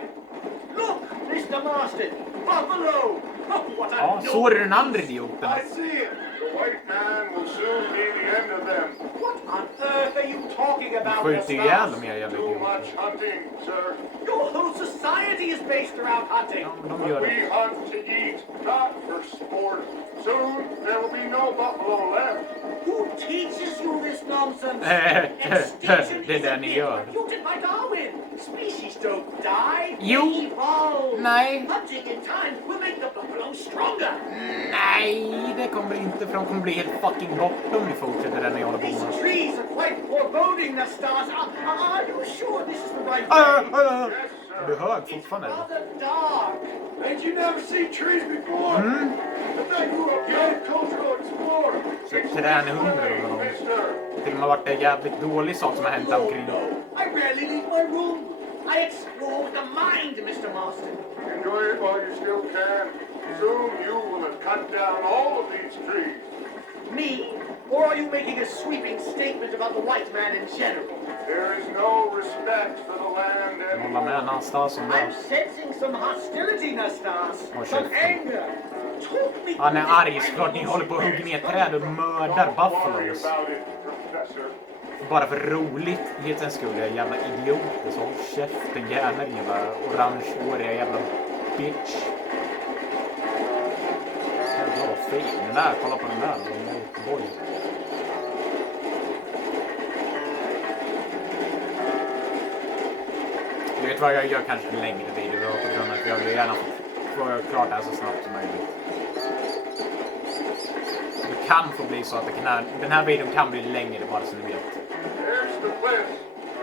Look, Mr. Marston, Buffalo. Oh, what a Ja, såg du den andra idioten? I see him. The white man will soon be the end of them. What on earth are you talking about? Skjuter ju ihjäl dem jävla Too idioter. much hunting, sir. Your whole society is based around hunting. Ja, men de But gör we det. hunt to eat, not for sport. Soon there will be no buffalo left. Who teaches you this nonsense? Det är det ni gör. Refuted by Darwin. Species don't die. Jo. They evolve. Nej. Hunting in time will make the buffalo stronger. Nej, det kommer inte för de kommer bli helt fucking borta om ni fortsätter den ni håller på These med. trees are quite foreboding, the stars. Are you sure this is the right way? Yes, sir. Är du hög fortfarande? Rather dark. Ain't you never seen trees before? I thought you were a cultural explorer. Tränhundar med dem. Det till och med varit en jävligt dålig sak som har hänt omkring. I rarely leave my room. I explore with the mind, Mr. Marston. Enjoy it while you still can. Soon you will have cut down all of these trees. Me? Or are you making a sweeping statement about the white man in general? There is no respect for the land Jag håller med anymore. Nastas om I'm det. sensing some hostility, Nastas. Oh, Some shit. anger. Talk me Han är through arg this. såklart. Ni håller på att hugga ner träd och mördar Don't worry buffalos. about it, Professor. Bara för rolighetens skull. Jävla idioter. Så håll käften gärna din jävla orangehåriga jävla bitch. Jävla fin. Den där. Kolla på den där. Boy. Du vet vad, jag gör kanske en längre video då, på grund av att jag vill gärna få klart det här så snabbt som möjligt. Det kan få bli så att den här videon kan bli längre bara så ni vet. There's the cliff.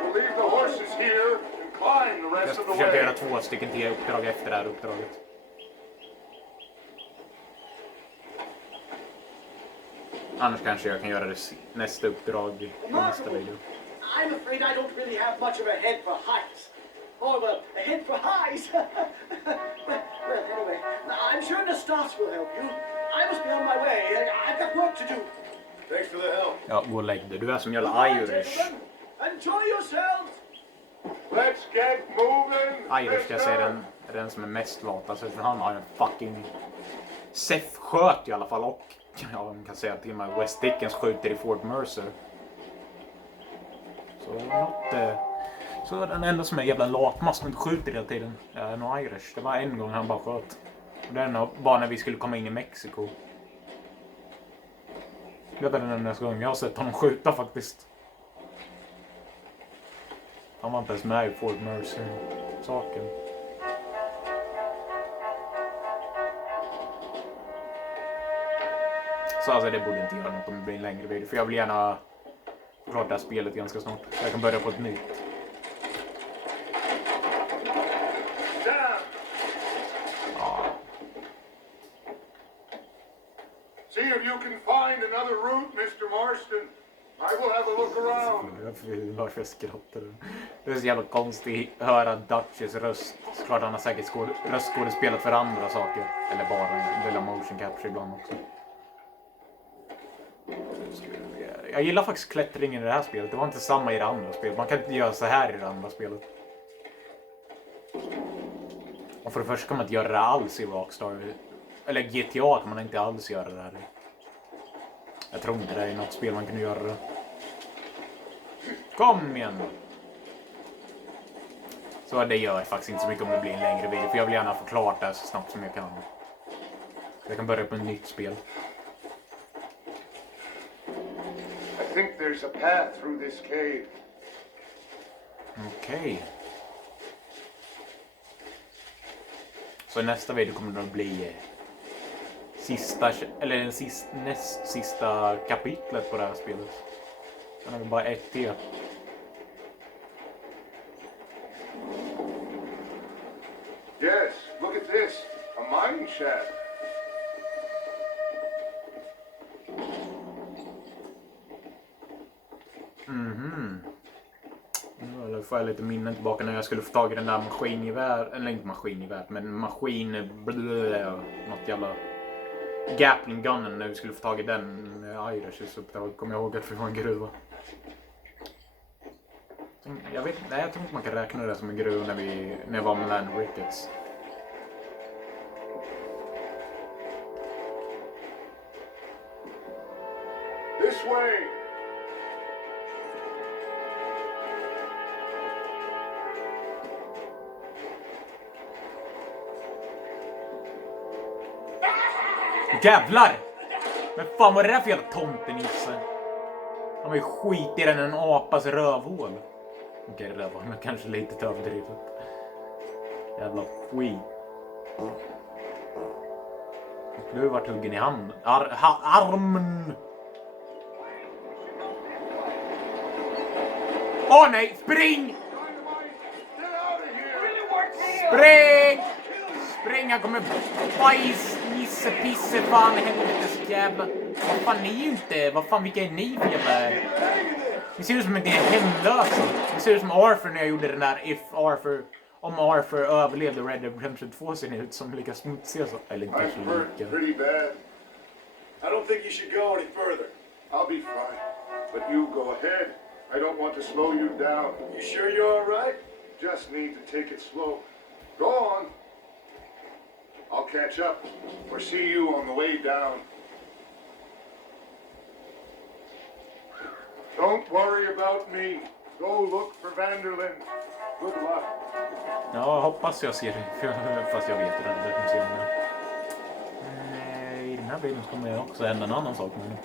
We'll leave the horses here and climb the Jag rest ska of the försöka way. göra 2 stycken till uppdrag efter det här uppdraget. Annars kanske jag kan göra det nästa uppdrag i nästa video. I'm afraid I don't really have much of a head for heights. Or a head for highs. Well, anyway, I'm sure Nastas will help you. I must be on my way. I've got work to do. Thanks for the help. Ja, gå och lägg dig. Du är som jävla Come on, Irish. gentlemen. Enjoy yourselves. Let's get moving. Irish ska jag säga den som är mest lat. Alltså, för han har en fucking... Seth sköt i alla fall och... Ja, man kan säga till och med West Dickens skjuter i Fort Mercer. Så något... Så den enda som är jävla latmask som inte skjuter hela tiden är nog Irish. Det var en gång han bara sköt. Och den var när vi skulle komma in i Mexiko. Det var den enda gången jag har sett honom skjuta faktiskt. Han var inte ens med i Fort Mercer-saken. Så alltså det borde inte göra något om det blir en längre video. För jag vill gärna klart det här spelet ganska snart. Så jag kan börja på ett nytt. Down. Ja, See if you can find another route, Mr. Marston. I will have a look around. varför jag skrattar. Det är så jävla konstigt att höra Dutches röst. Såklart han har säkert röstskådespelat för andra saker. Eller bara motion capture ibland också. Jag gillar faktiskt klättringen i det här spelet. Det var inte samma i det andra spelet. Man kan inte göra så här i det andra spelet. Och för det första kan man inte göra det alls i Rockstar. Eller GTA kan man inte alls göra det här. Jag tror inte det är något spel man kan göra det. Kom igen! Så det gör faktiskt inte så mycket om det blir en längre video. För jag vill gärna få klart det så snabbt som jag kan. Så jag kan börja på ett nytt spel. I think there's a path through this cave. Okej. Så nästa video kommer det att bli näst sista kapitlet på det här spelet. Sen har vi bara ett till. Yes, look at this. A mine shaft. Nu får jag lite minnen tillbaka när jag skulle få tag i den där maskingevär. Eller inte maskingevär, men något jävla Gatling gunnen när vi skulle få tag i den med Irish uppdrag. Kommer jag ihåg att det var en gruva. Jag tror inte man kan räkna det som en gruva när jag var med Land Ricketts. This way. Jävlar! Men fan vad är det där för jävla tomtenisse? Han var ju skitigare än en apas rövhål. Okej, det där var kanske lite överdrivet. Jävla skit. Du har varit huggen i handen. Armen! Åh nej, spring! Get out of here. Really weren't Spring! Spring, jag kommer bajs, nisse, pisse, fan, helvetes jävla. Vad fan, ni är ju inte, vad fan, vilka är ni för jävla... Ni ser ut som att ni är hemlösa. Ni ser ut som Arthur när jag gjorde den där om Arthur överlevde Red Dead Redemption 2 ser ni ut som lika smutsiga så. Eller inte så I've hurt lika. pretty bad. I don't think you should go any further. I'll be fine. But you go ahead. I don't want to slow you down. You sure you're all right? Just need to take it slow. Go on. I'll catch up or see you on the way down. Don't worry about me. Go look for Vanderlyn. Good luck. Ja, hoppas jag ser det. Fast jag vet hur den kommer se det. Nej, i den här bilden kommer jag också hända en annan sak. Men...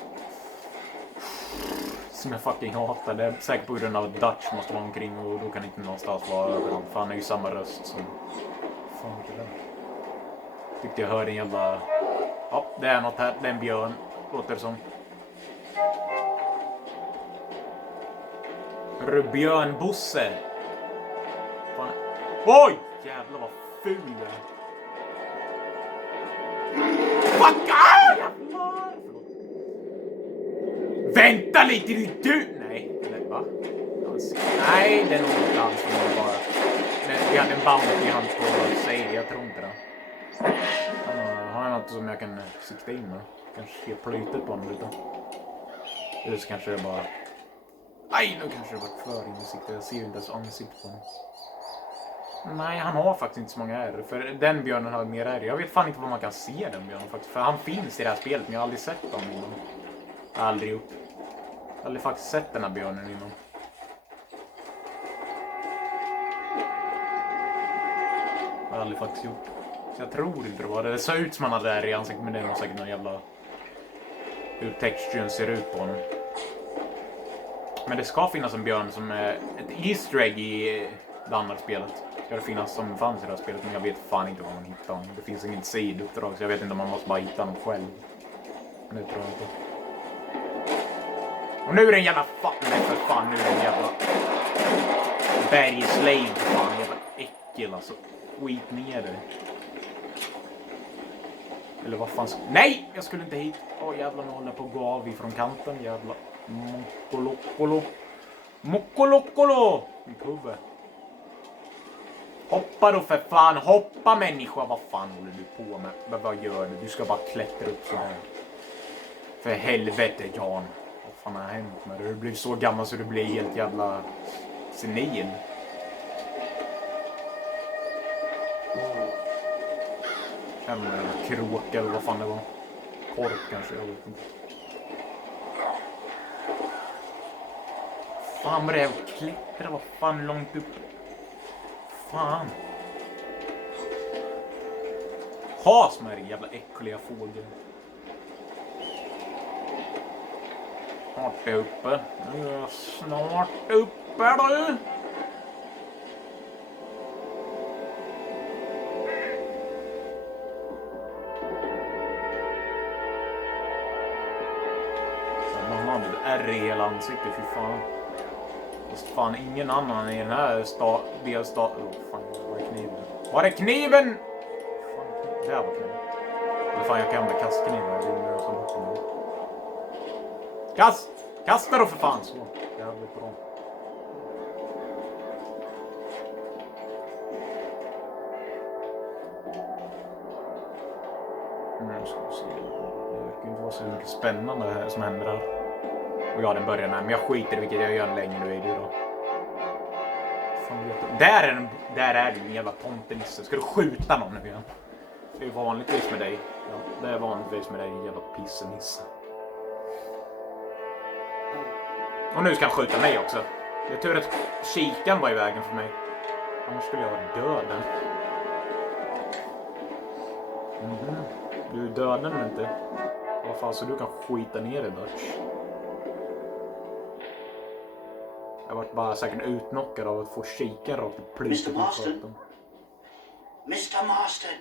Som jag fucking hatar. Det är säkert på grund av att Dutch måste vara omkring och då kan inte någonstans vara överallt. För han är ju samma röst som... Fan, det där. Tyckte jag hörde en jävla... Ja, det är något här. Det är en björn. Låter det som. Björnbosse. Fan. Oj! Jävlar vad ful det är. Fuck! Jävlar! Vänta lite, du! Nej, eller va? Nej, det är nog inte alls som det bara. Vi hade en bounty han på sig, jag tror inte det. Har jag något som jag kan sikta in med? Kanske se plytet på honom lite. Eller så kanske det bara... Aj, nu kanske det varit för insikter. Jag ser ju inte ens ansikt på honom. Nej, han har faktiskt inte så många ärr. För den björnen har mer ärr. Jag vet fan inte vad man kan se den björnen faktiskt. För han finns i det här spelet, men jag har aldrig sett honom innan. Jag har aldrig gjort. Jag har aldrig faktiskt sett den här björnen innan. Jag har aldrig faktiskt gjort. Så jag tror inte det var det. Det såg ut som han hade ärr i ansiktet, men det är nog säkert någon jävla... Hur texturen ser ut på honom. Men det ska finnas en björn som är ett easter egg i det andra spelet. Ska det finnas som fanns i det här spelet, men jag vet fan inte var man hittar honom. Det finns inget sidouppdrag så jag vet inte om man måste bara hitta honom själv. Men det tror jag inte. Och nu är det en jävla fan, nej för fan, nu är det en jävla bergslave, fan, jävla äckel alltså. Skit ner det. Eller vad fan nej, jag skulle inte hit. Åh jävlar, nu håller jag på att gå av ifrån kanten, jävla. Mokolokolo. Mitt huvud. Hoppa då för fan. Hoppa människa. Vad fan håller du på med? Men vad gör du? Du ska bara klättra upp så här. För helvete Jan. Vad fan har hänt med dig? Du blir så gammal så du blir helt jävla senil. En kråka eller vad fan det var. Kork kanske, jag vet inte. Fan vad det är att klättra, vad fan långt upp. Fan. Has med dig jävla äckliga fågel. Snart är jag uppe. Nu är jag snart uppe du. Man har ärr i hela ansiktet, fy fan. Fast fan, ingen annan i den här delstat... fan, var är kniven? Var är kniven? Fan, där var kniven. Eller fan, jag kan använda kastkniven. Kasta då för fan så. Jävligt bra. Nu ska vi se. Det verkar inte vara så mycket spännande här som händer här. Och ja, den börjar när, men jag skiter i vilket jag gör en längre video då. Fan, där är du en jävla tomtenisse. Ska du skjuta någon nu igen? Det är vanligtvis med dig. Ja, det är vanligtvis med dig, en jävla pissenisse. Och nu ska han skjuta mig också. Det är tur att kikan var i vägen för mig. Annars skulle jag vara döden. Du är döden men inte. Vad fan, så du kan skita ner det Dutch. Jag varit bara säkert utnockad av att få kikan rakt i plytet. Mr. Marston. Mr. Marston.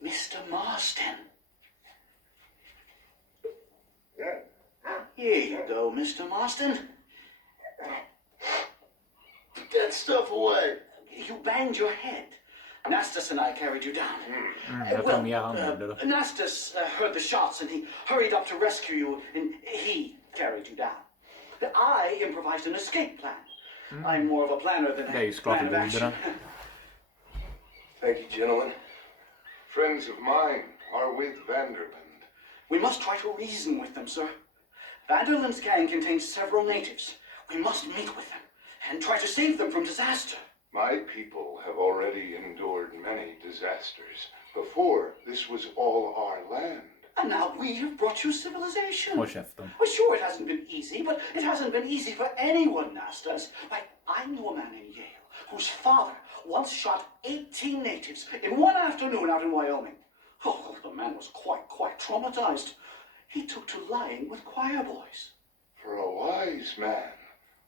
Mr. Marston. Here you go, Mr. Marston. Put that stuff away. You banged your head. Nastas and I carried you down. Jag tror mer han gjorde det. Nastas heard the shots and he hurried up to rescue you and he carried you down. I improvised an escape plan. I'm more of a planner than Det är ju a såklart plan det of gjorde action. det. Thank you, gentlemen. Friends of mine are with Vanderland. We must try to reason with them, sir. Vanderland's gang contains several natives. We must meet with them and try to save them from disaster. My people have already endured many disasters. Before, this was all our land. And now we have brought you civilization. Håll käften. Well, sure, it hasn't been easy, but it hasn't been easy for anyone, Nastas. I know a man in Yale whose father once shot 18 natives in one afternoon out in Wyoming. Oh, the man was quite traumatized. He took to lying with choir boys. For a wise man,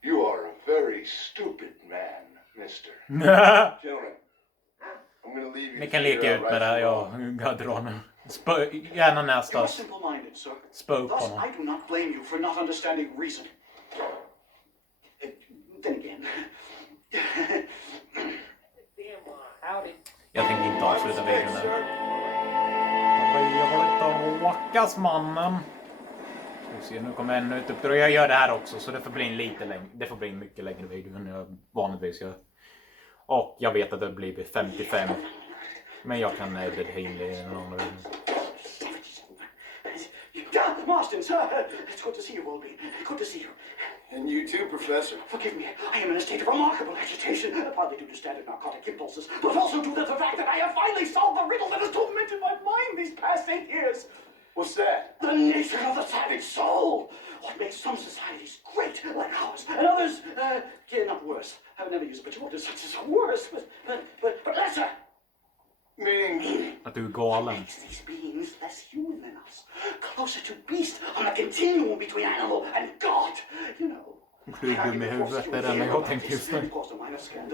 you are a very stupid man, mister. Gentlemen, I'm gonna leave you. Ni kan to leka figure ut out med det här, right jag drar nu. Gärna You're Nastas. simple-minded, sir. Spö upp Thus, honom. I do not blame you for not understanding reason. Then again, Jag tänker inte avsluta videon nu. Jag har lite råkas mannen. Ska vi se, nu kommer ännu ett uppdrag. Jag gör det här också så det får bli en lite längre. Det får bli en mycket längre video än jag vanligtvis gör. Och jag vet att det blir 55. Men jag kan edita in det i någon annan video. Marston, sir, it's good to see you, Wolby. Good to see you. And you too, Professor. Forgive me, I am in a state of remarkable agitation, partly due to standard narcotic impulses, but also due to the fact that I have finally solved the riddle that has tormented my mind these past 8 years. What's that? The nature of the savage soul. What makes some societies great, like ours, and others, not worse. I've never used a pejorative such as worse, but lesser. Meaning, Att du är galen. Makes these beings less human than us, closer to beast on a continuum between animal and God. You know. Du är dum i huvudet, det är det enda jag tänker just nu.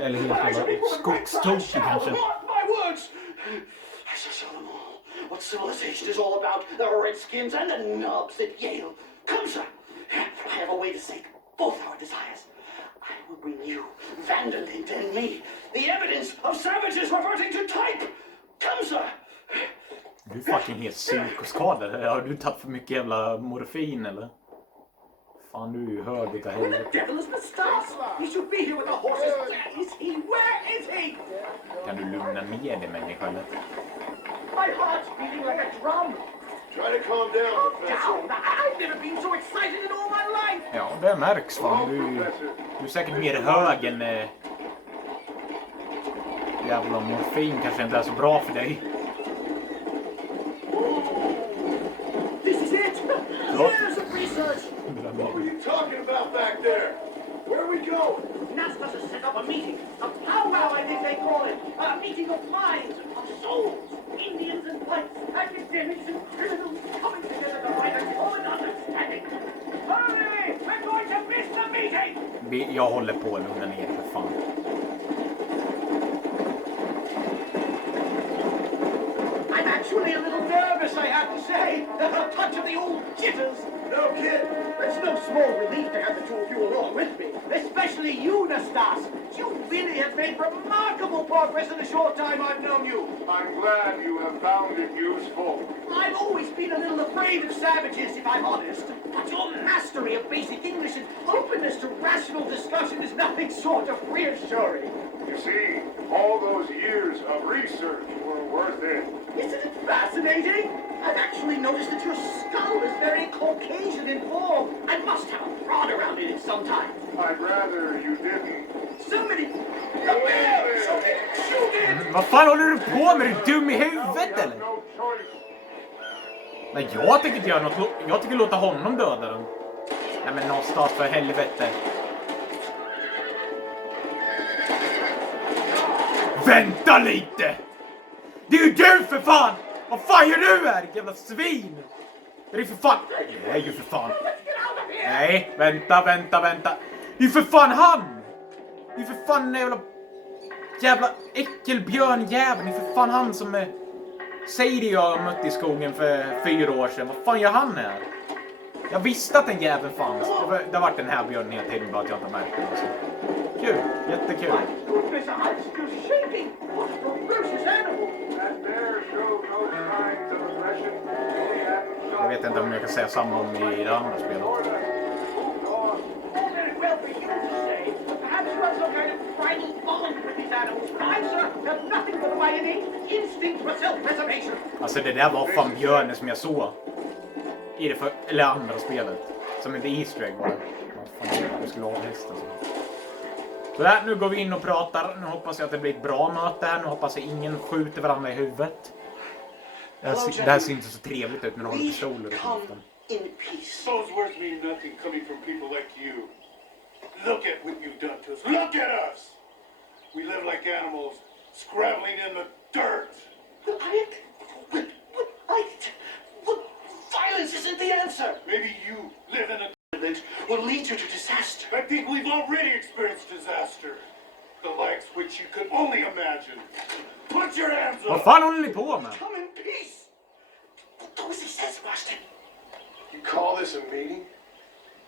Eller helt jävla skogstokig kanske. My words! I shall show them all what civilization is all about. The redskins and the nubs at Yale. Come, sir. I have a way to sate both our desires. I will bring you, Vanderland and me, the evidence of savages reverting to type. Come, sir. Du är fucking helt psykoskadad. Har du tagit för mycket jävla morfin eller? Fan, du är ju hörd utav Where helvete. the devil is Mustache? He should be here with the horses. Where is he? Where is he? Kan du lugna ner dig människa eller? My heart's beating like a drum. try to calm down, Calm Professor. down. I've never been so excited in all my life. Ja, det märks fan. Du är säkert mer hög än... Jävla morfin kanske inte är så bra för dig. This is it. Years of research. What were you talking about back there? Where are we going? Nastas has set up a meeting. A powwow, I think they call it. A meeting of minds, of souls. Indians and whites, academics and criminals coming together to find a common understanding. Hurry! We're going to miss the meeting! Jag håller på att lugna ner för fan. I'm actually a little nervous, I have to say. A touch of the old jitters. No kid. It's no small relief to have the two of you along with me, especially you, Nastas. You really have made remarkable progress in the short time I've known you. I'm glad you have found it useful. I've always been a little afraid of savages, if I'm honest. But your mastery of basic English and openness to rational discussion is nothing short of reassuring. You see, all those years of research were worth it. Isn't it fascinating? I've actually noticed that your skull is very Caucasian in form. I must have a prod around it sometime. I'd rather you didn't. Somebody... A bear! Shoot it! Vad fan håller du på med? Är du dum i huvudet eller? No choice. Nej, jag tänker inte göra något. Jag tänker låta honom döda dem. Nej men någonstans för helvete. Vänta lite! Det är ju du för fan! Vad fan gör du här, jävla svin? Det är för fan... Nej, ju för fan. Nej, vänta. Det är för fan han! Det är för fan den jävla äckelbjörnjäveln. Det är för fan han som Sadie jag mötte i skogen för 4 år sedan. Vad fan gör han här? Jag visste att den jäveln fanns. Det har varit den här björnen hela tiden, bara att jag inte märkt det. Alltså. Kul, jättekul. Goodness professor, I'm still shaking. What a ferocious animal. That bear showed no signs of aggression. They hadn't Jag shot vet inte om jag kan säga samma om i det andra spelet. Florida. Moved on. All very well for you to say. Perhaps you have some kind of primal bond with these animals. But I, sir, have nothing but my innate instinct for self-preservation. Alltså det där var fan björnen som jag såg. I det eller andra spelet. Som inte Easter egg var det. Vad fan, jag skulle ha hästen. Så där, nu går vi in och pratar. Nu hoppas jag att det blir ett bra möte här. Nu hoppas jag ingen skjuter varandra i huvudet. Det här ser inte så trevligt ut med några pistoler och skiten. In peace. Those words mean nothing coming from people like you. Look at what you've done to us. Look at us! We live like animals, scrabbling in the dirt. Violence isn't the answer. Maybe you live in a Violence will lead you to disaster. I think we've already experienced disaster. The likes which you could only imagine. Put your hands Vad up! fan håller ni på med? Come in peace. Do as he says, Marston. You call this a meeting?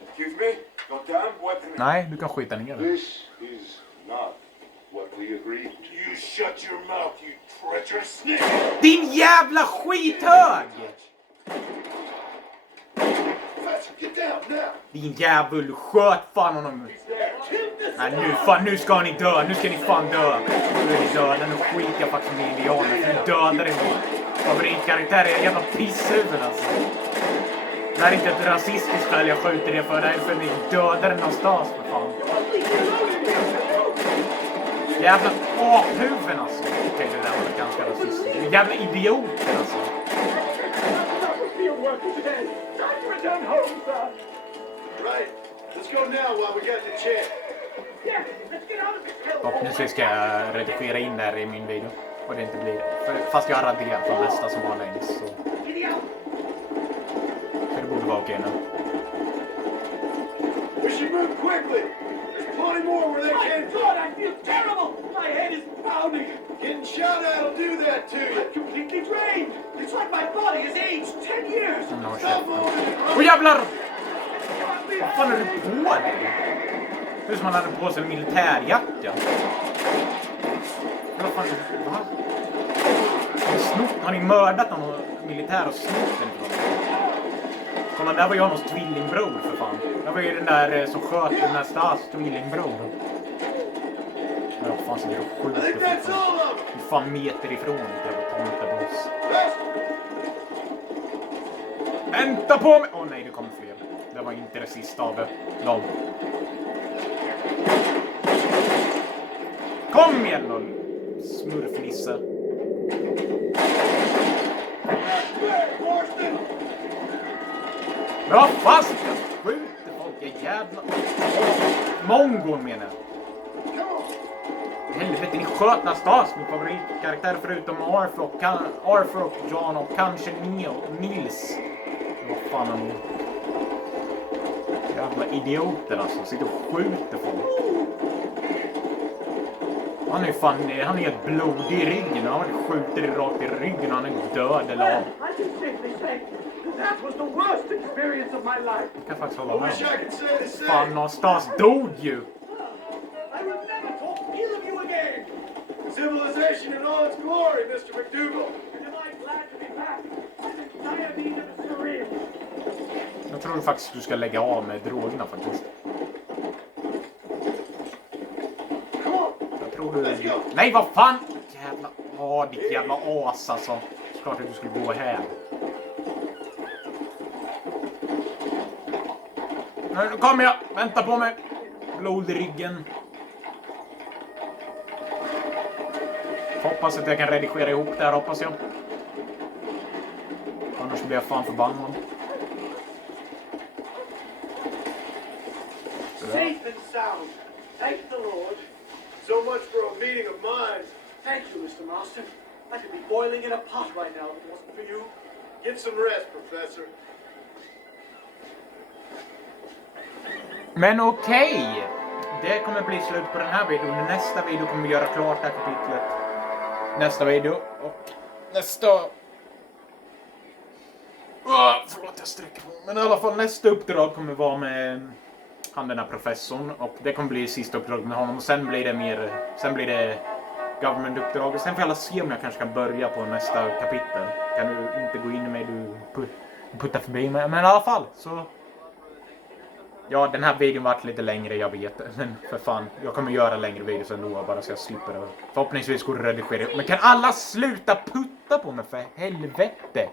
Excuse me? Madame, what? Nej, du kan skita ner det. This is not what we agreed to. You shut your mouth, you treacherous snake! Din jävla skithög! Fetch, get down now! Din jävel, sköt fan honom. Nej nu ska ni dö, nu ska ni fan dö. Nu är ni döda, nu skiter jag faktiskt med indianer. Nu dödar ni min favoritkaraktär, jag är en jävla pisshuvud alltså. Det här är inte ett rasistiskt skäl jag skjuter det för, det är för att ni dödar den någonstans för fan. Jävla aphuvuden alltså. Okej, det där var ganska rasistiskt. Jävla idioter alltså. Right, let's go now while we got the chance. Förhoppningsvis ska jag redigera in det här i min video. Och det inte blir... Fast jag har raderat de mesta som var längst så... Så det borde vara okej nu. We should move quickly. There's plenty more where they My came from. God, I feel terrible. My head is pounding. Getting shot at'll do that to you. I'm completely drained. It's like my body has aged 10 years. Stop moving and Åh run. jävlar! Vad fan är du på dig? Det är som man hade på sig en militärjacka. Vad fan, va? Har ni mördat någon militär och snott den ifrån? Kolla, där var jag någons tvillingbror för fan. Det var ju den där som sköt den där Stas tvillingbror. Men vad fan sitter och I think skjuter that's för fan? all of them. Hur fan meter ifrån ett jävla tomteboss. Vänta på mig! Åh nej, det kommer fler. Det var inte det sista av dem. Kom igen då, smurfnisse. Bra fast! Skjuter folk, jag jävla... Mongon menar jag. Helvete, ni sköt Nastas, min favoritkaraktär förutom Arthur och John och kanske Nils. Vad fan har ni? Jävla idioter alltså, sitter och skjuter folk. Han är fan, han är helt blodig i ryggen. Han skjuter rakt i ryggen och han är död eller av. I can safely say that was the worst experience of my life. Jag kan faktiskt hålla I med. wish I could say the same. Fan, Nastas dog ju. I will never talk ill of you again. Civilization in all its glory, Mr. McDougal. Am I glad to be back? I'm diabetes is surreal. Jag tror faktiskt du ska lägga av med drogerna faktiskt. Come on. Jag tror du... Nej, vad fan! Jävla... ditt jävla as alltså. Klart att du skulle gå här. Nu kommer jag! Vänta på mig! Blod i ryggen. Hoppas att jag kan redigera ihop det här, hoppas jag. Annars blir jag fan förbannad. Safe and sound. Thank the Lord. So much for a meeting of minds. Thank you, Mr. Marston. I could be boiling in a pot right now if it wasn't for you. Get some rest, Professor. Men okej. Det kommer bli slut på den här videon. I nästa video kommer vi göra klart det här kapitlet. Nästa video. Och nästa... Förlåt, jag sträcker på. Men i alla fall nästa uppdrag kommer vara med han den här professorn. Och det kommer bli sista uppdrag med honom. Och sen blir det government-uppdrag. Och sen får jag se om jag kanske kan börja på nästa kapitel. Kan du inte gå in i mig, du puttar förbi mig. Men i alla fall, så... Ja, den här videon varit lite längre, jag vet. Men för fan, jag kommer göra längre videos ändå, bara så jag slipper det. Förhoppningsvis går det redigera. Men kan alla sluta putta på mig, för helvete?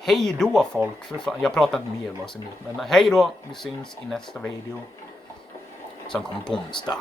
Hej då, folk. För fan. Jag pratar inte mer vad som är. Men hej då, vi syns i nästa video. Som kommer på onsdag.